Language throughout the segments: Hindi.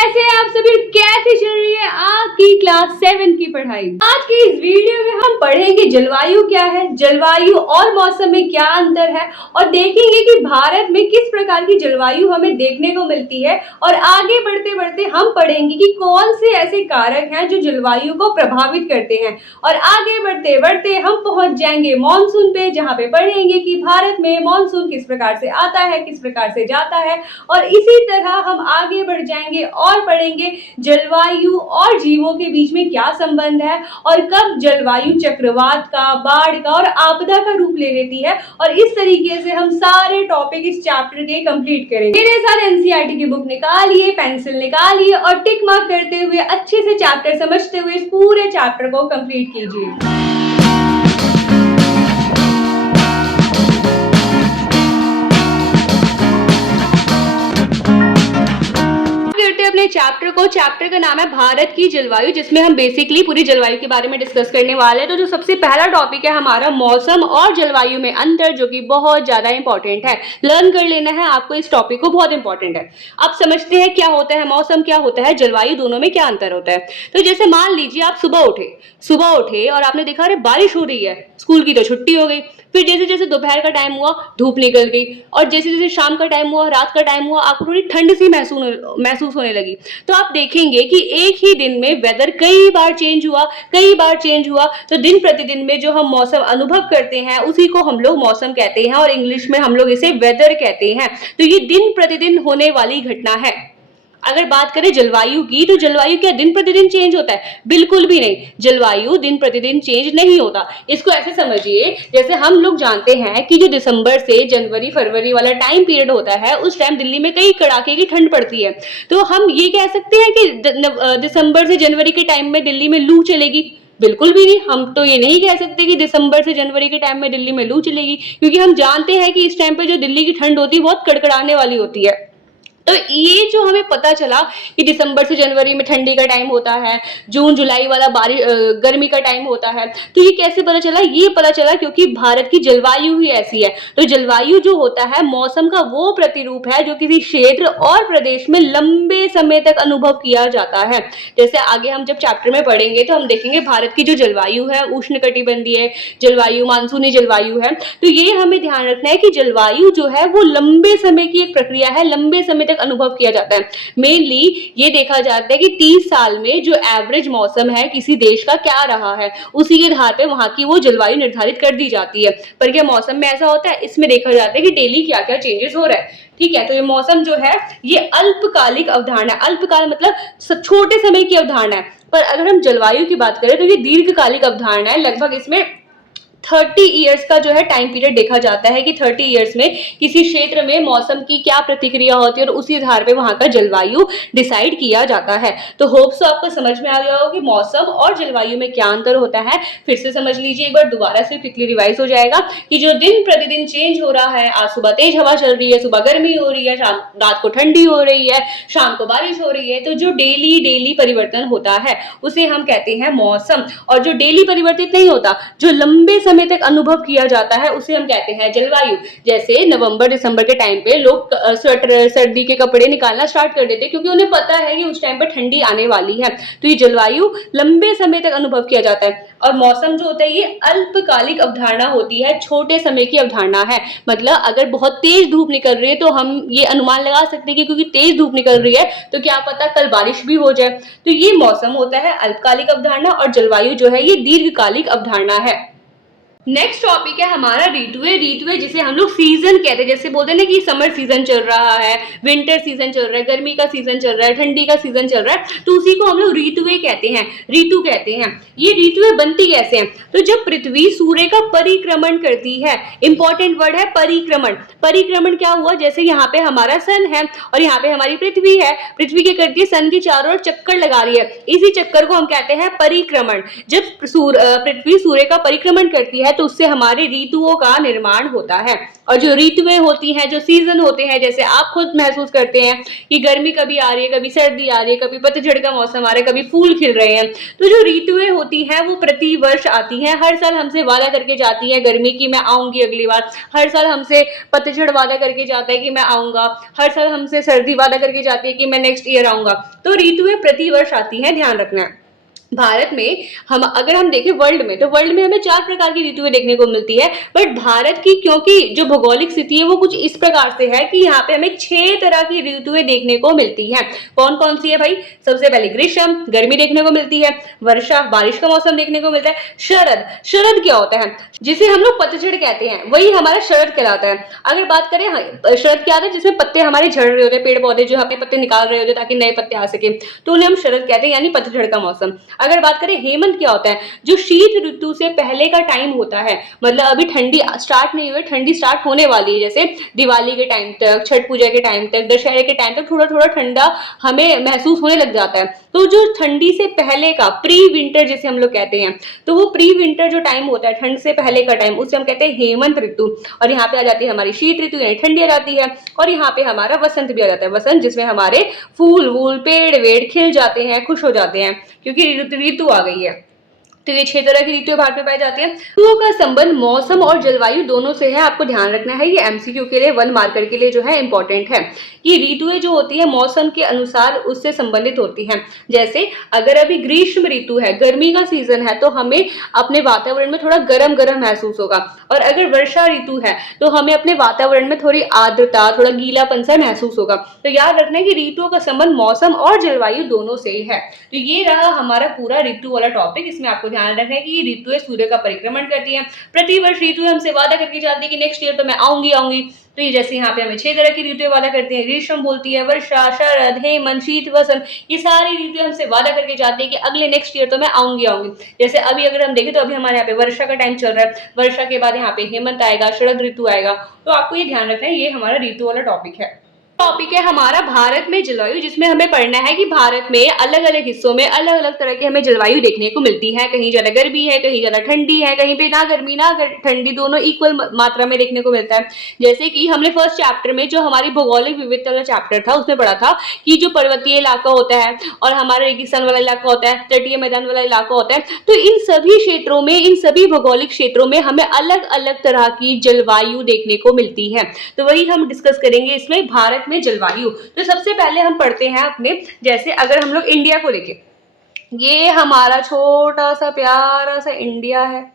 कैसे हैं आप सभी? कैसी चल रही है आपकी क्लास 7 की पढ़ाई? आज की इस वीडियो में हम पढ़ेंगे जलवायु क्या है, जलवायु और मौसम में क्या अंतर है और देखेंगे कि भारत में किस प्रकार की जलवायु हमें देखने को मिलती है। और आगे बढ़ते बढ़ते हम पढ़ेंगे कि कौन से ऐसे कारक हैं जो जलवायु को प्रभावित करते हैं। और आगे बढ़ते बढ़ते हम पहुंच जाएंगे मॉनसून पे, जहाँ पे पढ़ेंगे कि भारत में मॉनसून किस प्रकार से आता है, किस प्रकार से जाता है। और इसी तरह हम आगे बढ़ जाएंगे और पढ़ेंगे जलवायु और जीवों के बीच में क्या संबंध है और कब जलवायु चक्रवात का, बाढ़ का और आपदा का रूप ले लेती है। और इस तरीके से हम सारे टॉपिक इस चैप्टर के कंप्लीट करेंगे। मेरे साथ एनसीईआरटी की बुक निकालिए, पेंसिल निकालिए और टिक मार्क करते हुए अच्छे से चैप्टर समझते हुए इस पूरे चैप्टर को कंप्लीट कीजिए। अपने चैप्टर का नाम है भारत की जलवायु, जिसमें हम बेसिकली पूरी जलवायु के बारे में डिस्कस करने वाले हैं। तो जो सबसे पहला टॉपिक है हमारा मौसम और जलवायु में अंतर, जो कि बहुत ज्यादा इंपॉर्टेंट है, लर्न कर लेना है आपको इस टॉपिक को, बहुत इंपॉर्टेंट है। आप समझते हैं क्या होता है मौसम, क्या होता है जलवायु, दोनों में क्या अंतर होता है। तो जैसे मान लीजिए आप सुबह उठे और आपने देखा अरे बारिश हो रही है, स्कूल की तो छुट्टी हो गई। फिर जैसे जैसे दोपहर का टाइम हुआ धूप निकल गई, और जैसे जैसे शाम का टाइम हुआ, रात का टाइम हुआ, आपको थोड़ी ठंड सी महसूस होने लगी। तो आप देखेंगे कि एक ही दिन में वेदर कई बार चेंज हुआ। तो दिन प्रतिदिन में जो हम मौसम अनुभव करते हैं उसी को हम लोग मौसम कहते हैं, और इंग्लिश में हम लोग इसे वेदर कहते हैं। तो ये दिन प्रतिदिन होने वाली घटना है। अगर बात करें जलवायु की, तो जलवायु क्या दिन प्रतिदिन चेंज होता है? बिल्कुल भी नहीं, जलवायु दिन प्रतिदिन चेंज नहीं होता। इसको ऐसे समझिए, जैसे हम लोग जानते हैं कि जो दिसंबर से जनवरी फरवरी वाला टाइम पीरियड होता है, उस टाइम दिल्ली में कई कड़ाके की ठंड पड़ती है। तो हम ये कह सकते हैं कि दिसंबर से जनवरी के टाइम में दिल्ली में लू चलेगी? बिल्कुल भी नहीं। हम तो ये नहीं कह सकते कि दिसंबर से जनवरी के टाइम में दिल्ली में लू चलेगी, क्योंकि हम जानते हैं कि इस टाइम पे जो दिल्ली की ठंड होती है बहुत कड़कड़ाने वाली होती है। तो ये जो हमें पता चला कि दिसंबर से जनवरी में ठंडी का टाइम होता है, जून जुलाई वाला गर्मी का टाइम होता है, तो ये कैसे पता चला? ये पता चला क्योंकि भारत की जलवायु ही ऐसी है। तो जलवायु जो होता है मौसम का वो प्रतिरूप है जो किसी क्षेत्र और प्रदेश में लंबे समय तक अनुभव किया जाता है। जैसे आगे हम जब चैप्टर में पढ़ेंगे तो हम देखेंगे भारत की जो जलवायु है उष्णकटिबंधीय जलवायु, मानसूनी जलवायु है। तो ये हमें ध्यान रखना है कि जलवायु जो है वो लंबे समय की एक प्रक्रिया है, लंबे समय तक अनुभव किया जाता है। मेनली ये देखा जाता है कि 30 साल में जो एवरेज मौसम है किसी देश का क्या रहा है, उसी के आधार पे वहां की वो जलवायु निर्धारित कर दी जाती है। पर क्या मौसम में ऐसा होता है? इसमें देखा जाता है कि डेली क्या क्या चेंजेस हो रहा है। ठीक है, तो ये मौसम जो है ये अल्पकालिक अवधारणा है। अल्पकाल मतलब छोटे समय की अवधारणा है। पर अगर हम जलवायु की बात करें तो ये दीर्घकालिक अवधारणा है। लगभग इसमें 30 ईयर्स का जो है टाइम पीरियड देखा जाता है कि 30 ईयर्स में किसी क्षेत्र में मौसम की क्या प्रतिक्रिया होती है और उसी आधार पे वहां का जलवायु डिसाइड किया जाता है। तो होप सो आपको समझ में आ गया होगा कि मौसम और जलवायु में क्या अंतर होता है। फिर से समझ लीजिए एक बार दोबारा से, क्विकली रिवाइज हो जाएगा कि जो दिन प्रतिदिन चेंज हो रहा है, आज सुबह तेज हवा चल रही है, सुबह गर्मी हो रही है, रात को ठंडी हो रही है, शाम को बारिश हो रही है। तो जो डेली परिवर्तन होता है उसे हम कहते हैं मौसम। और जो डेली परिवर्तित नहीं होता, जो लंबे समय तक अनुभव किया जाता है, उसे हम कहते हैं जलवायु। जैसे नवंबर दिसंबर के टाइम पे लोग स्वेटर, सर्दी के कपड़े निकालना स्टार्ट कर देते हैं, क्योंकि उन्हें पता है कि उस टाइम पे ठंडी आने वाली है। तो ये जलवायु लंबे समय तक अनुभव किया जाता है। और मौसम जो होता है ये अल्पकालिक अवधारणा होती है, छोटे समय की अवधारणा है। मतलब अगर बहुत तेज धूप निकल रही है तो हम ये अनुमान लगा सकते हैं कि क्योंकि तेज धूप निकल रही है तो क्या पता कल बारिश भी हो जाए। तो ये मौसम होता है अल्पकालिक अवधारणा, और जलवायु जो है ये दीर्घकालिक अवधारणा है। नेक्स्ट टॉपिक है हमारा ऋतुएं जिसे हम लोग सीजन कहते हैं। जैसे बोलते हैं ना कि समर सीजन चल रहा है, विंटर सीजन चल रहा है, गर्मी का सीजन चल रहा है, ठंडी का सीजन चल रहा है, तो उसी को हम लोग ऋतु कहते हैं। ये ऋतुएं बनती कैसे हैं? तो जब पृथ्वी सूर्य का परिक्रमण करती है, इंपॉर्टेंट वर्ड है परिक्रमण। परिक्रमण क्या हुआ? जैसे यहाँ पे हमारा सन है और यहाँ पे हमारी पृथ्वी है। पृथ्वी क्या करती है? सन के चारों ओर चक्कर लगा रही है, इसी चक्कर को हम कहते हैं परिक्रमण। जब पृथ्वी सूर्य का परिक्रमण करती है तो उससे हमारे ऋतुओं का निर्माण होता है। और जो ऋतुएं होती हैं, जो सीजन होते हैं, जैसे आप खुद महसूस करते हैं कि गर्मी कभी आ रही है, कभी सर्दी आ रही है, कभी पतझड़ का मौसम आ रहा है, कभी फूल खिल रहे हैं, तो जो ऋतुएं होती हैं वो प्रति वर्ष आती हैं। हर साल हमसे वादा करके जाती है गर्मी की मैं आऊंगी अगली बार, हर साल हमसे पतझड़ वादा करके जाता है कि मैं आऊंगा, हर साल हमसे सर्दी वादा करके जाती है कि मैं नेक्स्ट ईयर आऊंगा। तो ऋतुएं प्रति वर्ष आती हैं, ध्यान रखना है। भारत में अगर हम देखें वर्ल्ड में, तो वर्ल्ड में हमें 4 प्रकार की ऋतुएं देखने को मिलती है, बट भारत की क्योंकि जो भौगोलिक स्थिति है वो कुछ इस प्रकार से है कि यहाँ पे हमें 6 तरह की ऋतुएं देखने को मिलती है। कौन कौन सी है भाई? सबसे पहले ग्रीष्म, गर्मी देखने को मिलती है, वर्षा, बारिश का मौसम देखने को मिलता है, शरद, शरद क्या होता है? जिसे हम लोग पतझड़ कहते हैं, वही हमारा शरद कहलाता है। अगर बात करें शरद क्या आता है? जिसमें पत्ते हमारे झड़ रहे होते हैं, पेड़ पौधे जो अपने पत्ते निकाल रहे होते हैं ताकि नए पत्ते आ सके, तो उन्हें हम शरद कहते हैं, यानी पतझड़ का मौसम। अगर बात करें हेमंत क्या होता है? जो शीत ऋतु से पहले का टाइम होता है, मतलब अभी ठंडी स्टार्ट नहीं हुई, ठंडी स्टार्ट होने वाली है, जैसे दिवाली के टाइम तक, छठ पूजा के टाइम तक, दशहरे के टाइम तक थोड़ा थोड़ा ठंडा हमें महसूस होने लग जाता है। तो जो ठंडी से पहले का प्री विंटर जिसे हम लोग कहते हैं, तो वो प्री विंटर जो टाइम होता है, ठंड से पहले का टाइम, उसे हम कहते हैं हेमंत ऋतु। और यहाँ पे आ जाती है हमारी शीत ऋतु, यानी ठंडी आ जाती है। और यहाँ पे हमारा वसंत भी आ जाता है, वसंत जिसमें हमारे फूल वूल पेड़ वेड़ खिल जाते हैं, खुश हो जाते हैं क्योंकि ऋतु आ गई है। तो ये 6 तरह की ऋतुएं भारत में पाई जाती हैं। ऋतुओं का संबंध मौसम और जलवायु दोनों से है, आपको ध्यान रखना है। ये एमसीक्यू के लिए 1 मार्कर के लिए जो है इंपॉर्टेंट है कि ऋतुएं जो होती है मौसम के अनुसार उससे संबंधित होती हैं। जैसे अगर अभी ग्रीष्म ऋतु है, गर्मी का सीजन है, तो हमें अपने वातावरण में थोड़ा गर्म गर्म महसूस होगा। और अगर वर्षा ऋतु है तो हमें अपने वातावरण में थोड़ी आर्द्रता, थोड़ा गीलापन सा महसूस होगा। तो याद रखना है कि ऋतुओं का संबंध मौसम और जलवायु दोनों से ही है। तो ये रहा हमारा पूरा ऋतु वाला टॉपिक। इसमें आपको ध्यान रखना है कि ऋतुएं सूर्य का परिक्रमण करती हैं। प्रतिवर्ष ऋतुएं हमसे वादा करके जाती है कि नेक्स्ट ईयर तो मैं आऊंगी आऊंगी। तो ये जैसे यहाँ पे हमें 6 तरह की ऋतुएं वादा करती हैं, ग्रीष्म बोलती है, वर्षा, शरद, हेमंत, शीत, वसंत, ये सारी ऋतुएं हमसे वादा करके जाती है कि अगले नेक्स्ट ईयर तो मैं आऊंगी आऊंगी। जैसे अभी अगर हम देखें तो अभी हमारे यहाँ पे वर्षा का टाइम चल रहा है, वर्षा के बाद यहाँ पे हेमंत आएगा, शरद ऋतु आएगा। तो आपको ये ध्यान रखना है, ये हमारा ऋतु वाला टॉपिक है। टॉपिक है हमारा भारत में जलवायु, जिसमें हमें पढ़ना है कि भारत में अलग अलग हिस्सों में अलग अलग तरह की हमें जलवायु देखने को मिलती है। कहीं ज्यादा गर्मी है, कहीं ज्यादा ठंडी है, कहीं पे ना गर्मी ना ठंडी, दोनों इक्वल मात्रा में देखने को मिलता है। जैसे कि हमने फर्स्ट चैप्टर में जो हमारी भौगोलिक विविधता का चैप्टर था उसमें पढ़ा था कि जो पर्वतीय इलाका होता है और हमारा रेगिस्तान वाला इलाका होता है, तटीय मैदान वाला इलाका होता है, तो इन सभी क्षेत्रों में, इन सभी भौगोलिक क्षेत्रों में हमें अलग अलग तरह की जलवायु देखने को मिलती है। तो वही हम डिस्कस करेंगे इसमें, भारत में जलवायु। तो सबसे पहले हम पढ़ते हैं अपने, जैसे अगर हम लोग इंडिया को लेके, ये हमारा छोटा सा प्यारा सा इंडिया है।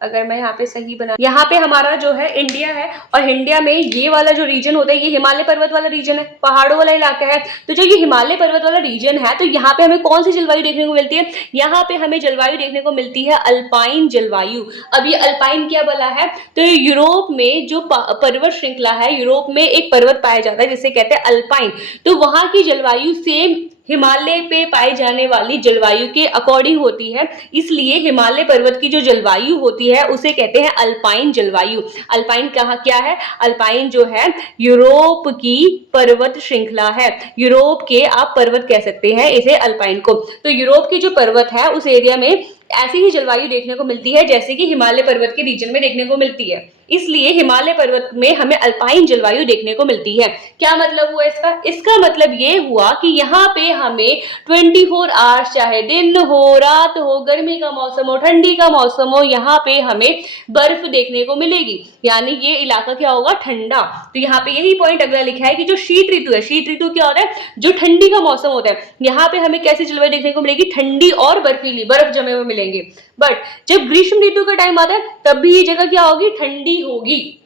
अगर मैं यहाँ पे सही बना, यहाँ पे हमारा जो है इंडिया है, और इंडिया में ये वाला जो रीजन होता है ये हिमालय पर्वत वाला रीजन है, पहाड़ों वाला इलाका है। तो जो ये हिमालय पर्वत वाला रीजन है, तो यहाँ पे हमें कौन सी जलवायु देखने को मिलती है? यहाँ पे हमें जलवायु देखने को मिलती है अल्पाइन जलवायु। अब ये अल्पाइन क्या बोला है? तो यूरोप में जो पर्वत श्रृंखला है, यूरोप में एक पर्वत पाया जाता है जिसे कहते हैं अल्पाइन। तो वहां की जलवायु सेम हिमालय पे पाई जाने वाली जलवायु के अकॉर्डिंग होती है, इसलिए हिमालय पर्वत की जो जलवायु होती है उसे कहते हैं अल्पाइन जलवायु। अल्पाइन कहाँ क्या है? अल्पाइन जो है यूरोप की पर्वत श्रृंखला है, यूरोप के आप पर्वत कह सकते हैं इसे अल्पाइन को। तो यूरोप की जो पर्वत है उस एरिया में ऐसी ही जलवायु देखने को मिलती है जैसे कि हिमालय पर्वत के रीजन में देखने को मिलती है, इसलिए हिमालय पर्वत में हमें अल्पाइन जलवायु देखने को मिलती है। क्या मतलब हुआ इसका? इसका मतलब ये हुआ कि यहाँ पे हमें 24 आवर्स, चाहे दिन हो रात हो, गर्मी का मौसम हो ठंडी का मौसम हो, यहाँ पे हमें बर्फ देखने को मिलेगी, यानी ये इलाका क्या होगा? ठंडा। तो यहाँ पे यही पॉइंट अगला लिखा है कि जो शीत ऋतु है, शीत ऋतु क्या होता है? जो ठंडी का मौसम होता है, यहाँ पे हमें कैसी जलवायु देखने को मिलेगी? ठंडी और बर्फीली, बर्फ जमे हुए मिलेंगे। बट जब ग्रीष्म ऋतु का टाइम आता है तब भी ये जगह क्या होगी? ठंडी होगी।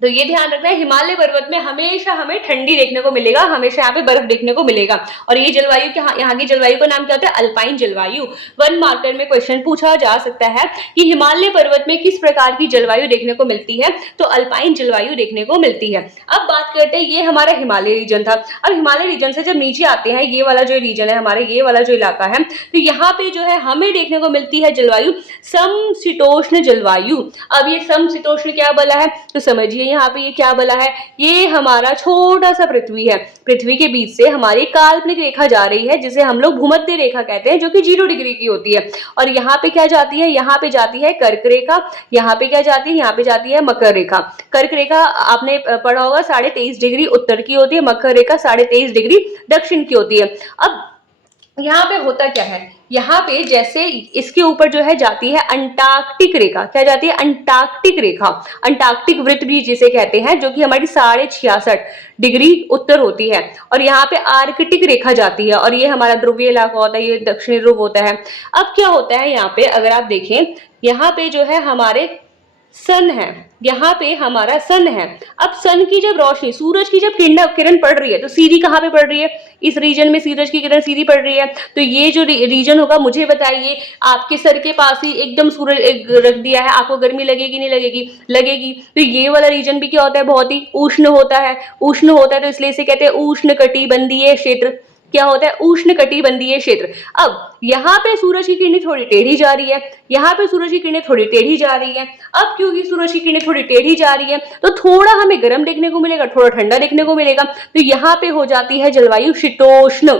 तो ये ध्यान रखना है, हिमालय पर्वत में हमेशा हमें ठंडी देखने को मिलेगा, हमेशा यहाँ पे बर्फ देखने को मिलेगा। और ये जलवायु यहाँ की जलवायु का नाम क्या होता है? अल्पाइन जलवायु। 1 मार्कर में क्वेश्चन पूछा जा सकता है कि हिमालय पर्वत में किस प्रकार की जलवायु देखने को मिलती है? तो अल्पाइन जलवायु देखने को मिलती है। अब बात करते हैं, ये हमारा हिमालय रीजन था। अब हिमालय रीजन से जब नीचे आते हैं, ये वाला जो रीजन है हमारे, ये वाला जो इलाका है, तो यहाँ पे जो है हमें देखने को मिलती है जलवायु समशीतोष्ण जलवायु। अब ये समशीतोष्ण क्या बोला है? तो समझिए देखिए यहाँ पे ये क्या बना है, ये हमारा छोटा सा पृथ्वी है। पृथ्वी के बीच से हमारी काल्पनिक रेखा जा रही है जिसे हम लोग भूमध्य रेखा कहते हैं, जो कि 0 डिग्री की होती है। और यहाँ पे क्या जाती है, यहाँ पे जाती है कर्क रेखा, यहाँ पे क्या जाती है, यहाँ पे जाती है मकर रेखा। कर्क रेखा आपने पढ़ा होगा 23.5 डिग्री उत्तर की होती है, मकर रेखा 23.5 डिग्री दक्षिण की होती है। अब यहाँ पे होता क्या है, यहाँ पे जैसे इसके ऊपर जो है जाती है अंटार्कटिक रेखा, क्या जाती है, अंटार्कटिक रेखा, अंटार्कटिक वृत्त भी जिसे कहते हैं, जो कि हमारी 66.5 डिग्री उत्तर होती है। और यहाँ पे आर्कटिक रेखा जाती है और ये हमारा ध्रुवीय इलाका होता है, ये दक्षिणी ध्रुव होता है। अब क्या होता है यहाँ पे, अगर आप देखें यहाँ पे जो है हमारे सन है, यहाँ पे हमारा सन है। अब सन की जब रोशनी, सूरज की जब किरण पड़ रही है तो सीधी कहाँ पे पड़ रही है, इस रीजन में सूरज की किरण सीधी पड़ रही है। तो ये जो रीजन होगा, मुझे बताइए, आपके सर के पास ही एकदम सूरज रख दिया है, आपको गर्मी लगेगी नहीं लगेगी, लगेगी। तो ये वाला रीजन भी क्या होता है, बहुत ही उष्ण होता है, उष्ण होता है, तो इसलिए इसे कहते हैं उष्ण कटिबंधीय क्षेत्र। क्या होता है, उष्ण कटिबंधीय क्षेत्र। अब यहाँ पे सूरज की किरणें थोड़ी टेढ़ी जा रही है, यहाँ पे सूरज की किरणें थोड़ी टेढ़ी जा रही है। अब क्योंकि सूरज की किरणें थोड़ी टेढ़ी जा रही है तो थोड़ा हमें गर्म देखने को मिलेगा, थोड़ा ठंडा देखने को मिलेगा। तो यहाँ पे हो जाती है जलवायु शीतोष्ण।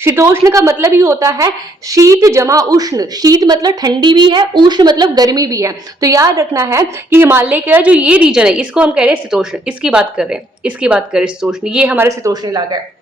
शीतोष्ण का मतलब ही होता है शीत जमा उष्ण, शीत मतलब ठंडी भी है, उष्ण मतलब गर्मी भी है। तो याद रखना है कि हिमालय का जो ये रीजन है इसको हम कह रहे हैं शीतोष्ण, इसकी बात कर रहे हैं, इसकी बात कर रहे हैं शीतोष्ण, ये हमारा शीतोष्ण इलाका है।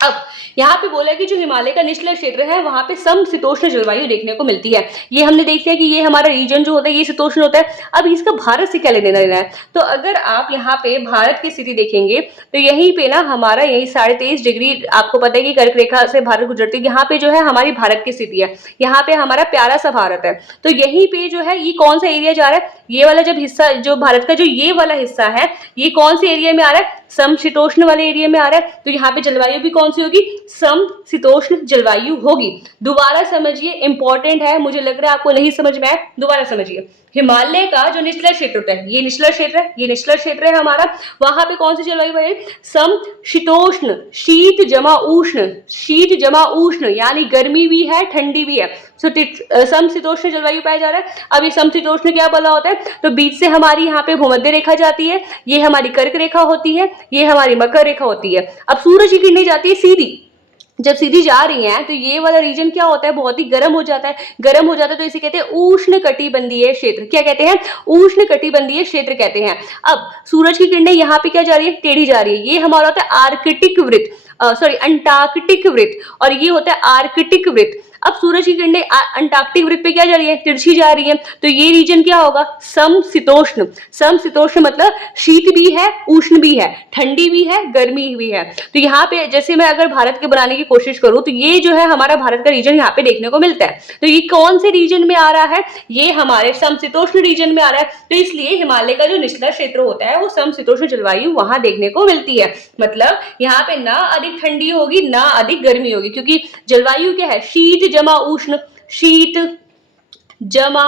अब यहाँ पे बोला कि जो हिमालय का निचला क्षेत्र है वहां पे समशीतोष्ण जलवायु देखने को मिलती है। ये हमने देख लिया कि ये हमारा रीजन जो होता है ये शीतोष्ण होता है। अब इसका भारत से क्या लेना देना है, तो अगर आप यहाँ पे भारत की स्थिति देखेंगे तो यहीं पे ना हमारा यही 23.5 डिग्री, आपको पता है कि कर्क रेखा से भारत गुजरती है, यहाँ पे जो है हमारी भारत की स्थिति है, यहाँ पे हमारा प्यारा सा भारत है। तो यहीं पे जो है ये कौन सा एरिया जा रहा है, ये वाला जब हिस्सा जो भारत का जो ये वाला हिस्सा है ये कौन से एरिया में आ रहा है, समशीतोष्ण वाले एरिया में आ रहा है। तो यहाँ पे जलवायु भी कौन सी होगी, समशीतोष्ण जलवायु होगी। दोबारा समझिए, इंपॉर्टेंट है, मुझे लग रहा है आपको नहीं समझ में आया, दोबारा समझिए। हिमालय का जो निचला क्षेत्र होता है, ये निचला क्षेत्र है, ये निचला क्षेत्र है हमारा, वहां पे कौन सी जलवायु है, समशीतोष्ण, शीत जमा उष्ण, शीत जमा उष्ण यानी गर्मी भी है ठंडी भी है। समशीतोष्ण जलवायु पाया जा रहा है। अब ये समशीतोष्ण क्या बोला होता है, तो बीच से हमारी यहाँ पे भूमध्य रेखा जाती है, ये हमारी कर्क रेखा होती है, ये हमारी मकर रेखा होती है। अब सूरज की किरणें जाती है सीधी, जब सीधी जा रही हैं तो ये वाला रीजन क्या होता है, बहुत ही गर्म हो जाता है, गर्म हो जाता है, तो इसे कहते हैं उष्ण कटिबंधीय क्षेत्र। क्या कहते हैं, उष्ण कटिबंधीय क्षेत्र कहते हैं। अब सूरज की किरणें यहाँ पे क्या जा रही है, टेढ़ी जा रही है, ये हमारा होता है आर्कटिक वृत्त, अंटार्कटिक वृत्त, और ये होता है आर्कटिक वृत्त। अब सूरज की किरणें अंटार्कटिक वृत्त पे क्या जा रही है, तिरछी जा रही है, तो ये रीजन क्या होगा, समशीतोष्ण। समशीतोष्ण मतलब शीत भी है उष्ण भी है, ठंडी भी है गर्मी भी है। तो यहाँ पे जैसे मैं अगर भारत के बनाने की कोशिश करूं तो ये जो है हमारा भारत का रीजन यहाँ पे देखने को मिलता है। तो ये कौन से रीजन में आ रहा है, ये हमारे समशीतोष्ण रीजन में आ रहा है। तो इसलिए हिमालय का जो निचला क्षेत्र होता है वो समशीतोष्ण जलवायु वहां देखने को मिलती है। मतलब यहाँ पे ना अधिक ठंडी होगी ना अधिक गर्मी होगी, क्योंकि जलवायु क्या है, शीत जमा उष्ण, शीत जमा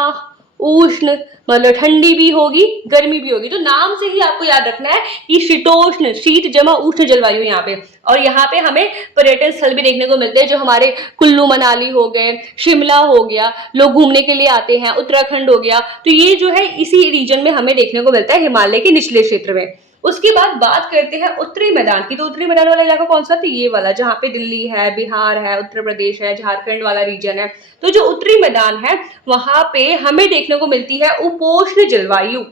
उष्ण मतलब ठंडी भी होगी गर्मी भी होगी। तो नाम से ही आपको याद रखना है कि शीतोष्ण, शीत जमा उष्ण जलवायु यहाँ पे। और यहाँ पे हमें पर्यटन स्थल भी देखने को मिलते हैं, जो हमारे कुल्लू मनाली हो गए, शिमला हो गया, लोग घूमने के लिए आते हैं, उत्तराखंड हो गया। तो ये जो है इसी रीजन में हमें देखने को मिलता है, हिमालय के निचले क्षेत्र में। उसके बाद बात करते हैं उत्तरी मैदान की। तो उत्तरी मैदान वाला इलाका कौन सा था, ये वाला, जहाँ पे दिल्ली है, बिहार है, उत्तर प्रदेश है, झारखंड वाला रीजन है। तो जो उत्तरी मैदान है वहां पे हमें देखने को मिलती है उपोष्ण जलवायु।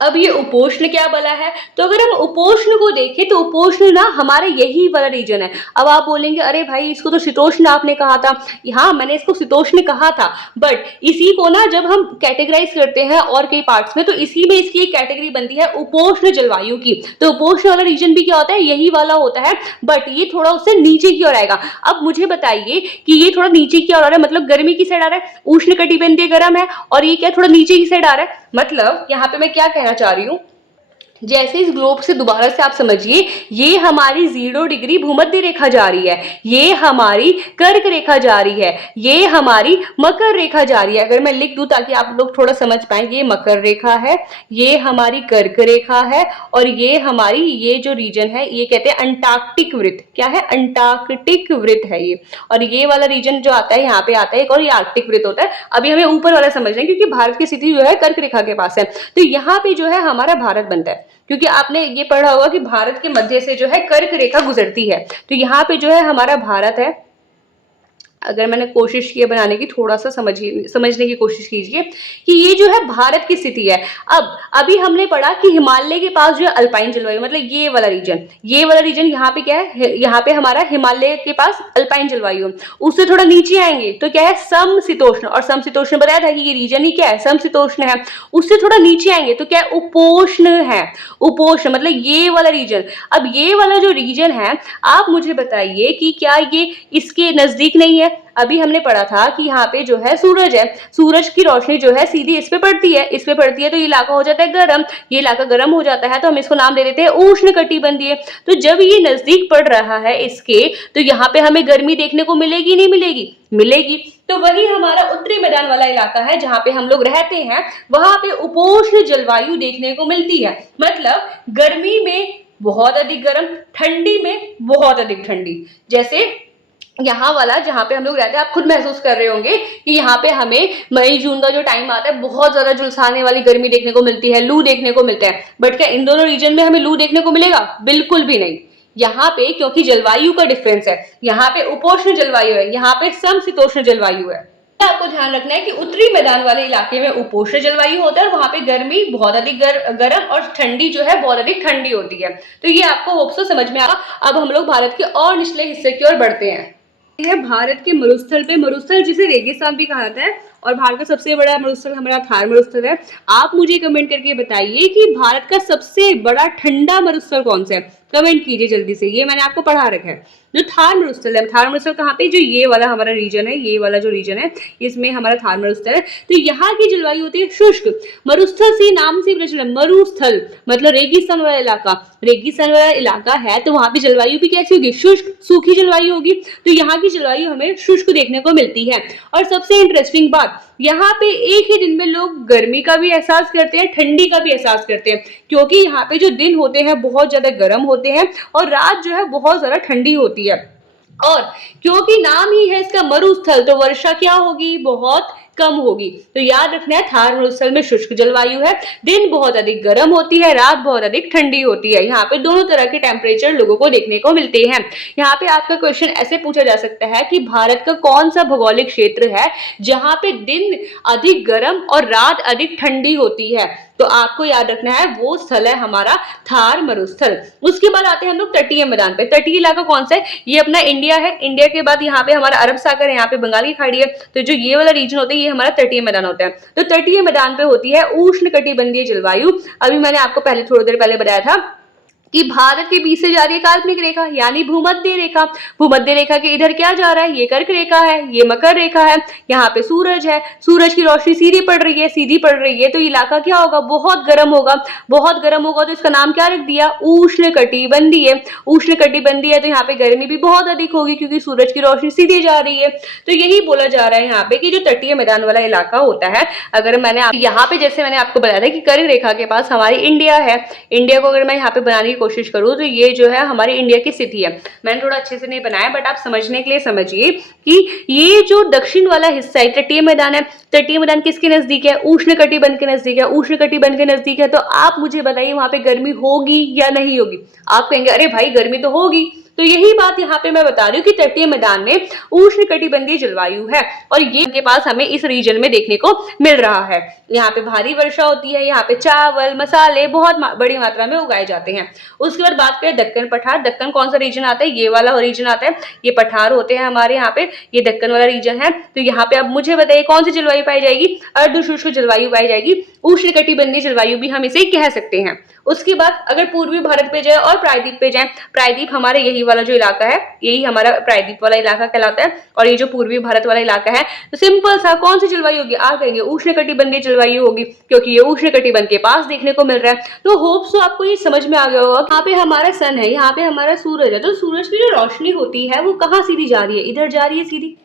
अब ये उपोष्ण क्या बला है, तो अगर हम उपोष्ण को देखें तो उपोष्ण ना हमारा यही वाला रीजन है। अब आप बोलेंगे अरे भाई इसको तो शीतोष्ण आपने कहा था, हाँ मैंने इसको शीतोष्ण कहा था, बट इसी को ना जब हम कैटेगराइज करते हैं और कई पार्ट्स में तो इसी में इसकी एक कैटेगरी बनती है उपोष्ण जलवायु की। तो उपोष्ण वाला रीजन भी क्या होता है, यही वाला होता है, बट ये थोड़ा उससे नीचे की ओर आएगा। अब मुझे बताइए कि ये थोड़ा नीचे की ओर आ रहा है, मतलब गर्मी की साइड आ रहा है, उष्ण कटिबंधीय गर्म है, और ये क्या थोड़ा नीचे की साइड आ रहा है। मतलब यहाँ पे मैं क्या कहना चाह रही हूँ जैसे इस ग्लोब से दोबारा से आप समझिए, ये हमारी 0 डिग्री भूमध्य रेखा जा रही है, ये हमारी कर्क रेखा जा रही है, ये हमारी मकर रेखा जा रही है। अगर मैं लिख दूं ताकि आप लोग थोड़ा समझ पाए, ये मकर रेखा है, ये हमारी कर्क रेखा है, और ये हमारी ये जो रीजन है ये कहते हैं अंटार्कटिक वृत्त। क्या है? अंटार्कटिक वृत्त है ये। और ये वाला रीजन जो आता है यहाँ पे आता है एक, और ये आर्कटिक वृत्त होता है। अभी हमें ऊपर वाला समझना है क्योंकि भारत की स्थिति जो है कर्क रेखा के पास है, तो यहाँ पे जो है हमारा भारत बनता है, क्योंकि आपने ये पढ़ा होगा कि भारत के मध्य से जो है कर्क रेखा गुजरती है, तो यहाँ पे जो है हमारा भारत है। अगर मैंने कोशिश की है बनाने की, थोड़ा सा समझने की कोशिश कीजिए कि ये जो है भारत की स्थिति है। अब अभी हमने पढ़ा कि हिमालय के पास जो है अल्पाइन जलवायु, मतलब ये वाला रीजन यहाँ पे क्या है, यहाँ पे हमारा हिमालय के पास अल्पाइन जलवायु। उससे थोड़ा नीचे आएंगे तो क्या है, समशीतोष्ण। और समशीतोष्ण बताया था कि ये रीजन ही क्या है, समशीतोष्ण है। उससे थोड़ा नीचे आएंगे तो क्या है, उपोष्ण है। उपोष्ण मतलब ये वाला रीजन। अब ये वाला जो रीजन है, आप मुझे बताइए कि क्या ये इसके नजदीक नहीं है? अभी हमने पढ़ा था कि यहाँ पे जो है सूरज है, सूरज की रोशनी जो है सीधी इस पे पड़ती है, तो ये इलाका हो जाता है गर्म। ये इलाका गर्म हो जाता है तो हम इसको नाम दे देते हैं उष्ण कटिबंधीय। तो जब ये नजदीक पड़ रहा है इसके, तो यहाँ पे हमें गर्मी देखने को मिलेगी नहीं मिलेगी? मिलेगी। तो वही हमारा उत्तरी मैदान वाला इलाका है जहां पे हम लोग रहते हैं, वहां पे उपोष्ण जलवायु देखने को मिलती है। मतलब गर्मी में बहुत अधिक गर्म, ठंडी में बहुत अधिक ठंडी। जैसे यहाँ वाला जहाँ पे हम लोग रहते हैं, आप खुद महसूस कर रहे होंगे कि यहाँ पे हमें मई जून का जो टाइम आता है बहुत ज्यादा झुलसाने वाली गर्मी देखने को मिलती है, लू देखने को मिलता है। बट क्या इन दोनों रीजन में हमें लू देखने को मिलेगा? बिल्कुल भी नहीं। यहाँ पे क्योंकि जलवायु का डिफरेंस है, यहाँ पे उपोष्ण जलवायु है, यहाँ पे समशीतोष्ण जलवायु है। आपको ध्यान रखना है कि उत्तरी मैदान वाले इलाके में उपोष्ण जलवायु होता है और वहां पे गर्मी बहुत अधिक गर्म और ठंडी जो है बहुत अधिक ठंडी होती है। तो ये आपको होप सो समझ में आया। अब हम लोग भारत के और निचले हिस्से की ओर बढ़ते हैं। है भारत के मरुस्थल पे, मरुस्थल जिसे रेगिस्तान भी कहा जाता है, और भारत का सबसे बड़ा मरुस्थल हमारा थार मरुस्थल है। आप मुझे कमेंट करके बताइए कि भारत का सबसे बड़ा ठंडा मरुस्थल कौन सा है? कमेंट कीजिए जल्दी से। ये मैंने आपको पढ़ा रखा है जो थार मरुस्थल है। थार मरुस्थल कहाँ पे? जो ये वाला हमारा रीजन है, ये वाला जो रीजन है इसमें हमारा थार मरुस्थल है। तो यहाँ की जलवायु होती है शुष्क। मरुस्थल से नाम से प्रचलित, मरुस्थल मतलब रेगिस्तान वाला इलाका। रेगिस्तान वाला इलाका है तो वहां पे जलवायु भी कैसी होगी? शुष्क, सूखी जलवायु होगी। तो यहाँ की जलवायु हमें शुष्क देखने को मिलती है। और सबसे इंटरेस्टिंग बात, यहाँ पे एक ही दिन में लोग गर्मी का भी एहसास करते हैं, ठंडी का भी एहसास करते हैं, क्योंकि यहाँ पे जो दिन होते हैं बहुत ज्यादा गर्म होते हैं और रात जो है बहुत ज्यादा ठंडी होती है। और क्योंकि नाम ही है इसका मरुस्थल, तो वर्षा क्या होगी? बहुत कम होगी। तो याद रखना है थार मरुस्थल में शुष्क जलवायु है, दिन बहुत अधिक गर्म होती है, रात बहुत अधिक ठंडी होती है। यहाँ पे दोनों तरह के टेम्परेचर लोगों को देखने को मिलते हैं। यहाँ पे आपका क्वेश्चन ऐसे पूछा जा सकता है कि भारत का कौन सा भौगोलिक क्षेत्र है जहां पे दिन अधिक गर्म और रात अधिक ठंडी होती है? तो आपको याद रखना है वो स्थल है हमारा थार मरुस्थल। उसके बाद आते हैं हम लोग तटीय मैदान पे। तटीय इलाका कौन सा है? ये अपना इंडिया है। इंडिया के बाद यहाँ पे हमारा अरब सागर है, यहाँ पे बंगाल की खाड़ी है। तो जो ये वाला रीजन होता है ये हमारा तटीय मैदान होता है। तो तटीय मैदान पे होती है उष्ण कटिबंधीय जलवायु। अभी मैंने आपको पहले थोड़ी देर पहले बताया था कि भारत के बीच से जा रही है काल्पनिक रेखा यानी भूमध्य रेखा। भूमध्य रेखा के इधर क्या जा रहा है? ये कर्क रेखा है, ये मकर रेखा है, यहाँ पे सूरज है। सूरज की रोशनी सीधी पड़ रही है, तो इलाका क्या होगा? बहुत गर्म होगा। बहुत गर्म होगा तो इसका नाम क्या रख दिया? उष्ण कटिबंधीय। उष्ण कटिबंधीय है तो यहाँ पे गर्मी भी बहुत अधिक होगी क्योंकि सूरज की रोशनी सीधी जा रही है। तो यही बोला जा रहा है यहाँ पे कि जो तटीय मैदान वाला इलाका होता है, अगर मैंने यहाँ पे जैसे मैंने आपको बताया था कि कर्क रेखा के पास हमारी इंडिया है, इंडिया को अगर मैं यहाँ पे बनाने कोशिश करूं तो ये जो है हमारी इंडिया की स्थिति है। मैंने थोड़ा अच्छे से नहीं बनाया बट आप समझने के लिए समझिए कि ये जो दक्षिण वाला हिस्सा है तटीय मैदान है। तटीय मैदान किसके नजदीक है? उष्ण कटिबंध के नजदीक है। उष्ण कटिबंध के नजदीक है तो आप मुझे बताइए वहां पे गर्मी होगी या नहीं होगी? आप कहेंगे अरे भाई गर्मी तो होगी। तो यही बात यहाँ पे मैं बता रही हूँ कि तटीय मैदान में उष्ण कटिबंधीय जलवायु है और ये के पास हमें इस रीजन में देखने को मिल रहा है। यहाँ पे भारी वर्षा होती है, यहाँ पे चावल मसाले बहुत बड़ी मात्रा में उगाए जाते हैं। उसके बाद बात करें दक्कन पठार। दक्कन कौन सा रीजन आता है? ये वाला रीजन आता है। ये पठार होते हैं हमारे यहाँ पे, ये दक्कन वाला रीजन है। तो यहाँ पे अब मुझे बताइए कौन सी जलवायु पाई जाएगी? अर्धशुष्क जलवायु पाई जाएगी। उष्ण कटिबंधीय जलवायु भी हम इसे कह सकते हैं। उसके बाद अगर पूर्वी भारत पे जाए और प्रायद्वीप पे जाए, प्रायद्वीप हमारे यही वाला जो इलाका है, यही हमारा प्रायद्वीप वाला इलाका कहलाता है, और ये जो पूर्वी भारत वाला इलाका है, तो सिंपल सा कौन सी जलवायु होगी, आप कहेंगे उष्णकटिबंधीय जलवायु होगी, क्योंकि ये उष्णकटिबंध के पास देखने को मिल रहा है। तो होप्स तो आपको ये समझ में आ गया होगा। यहाँ पे हमारा सन है, यहाँ पे हमारा सूरज है, तो सूरज की जो रोशनी होती है वो कहाँ सीधी जा रही है, इधर जा रही है सीधी।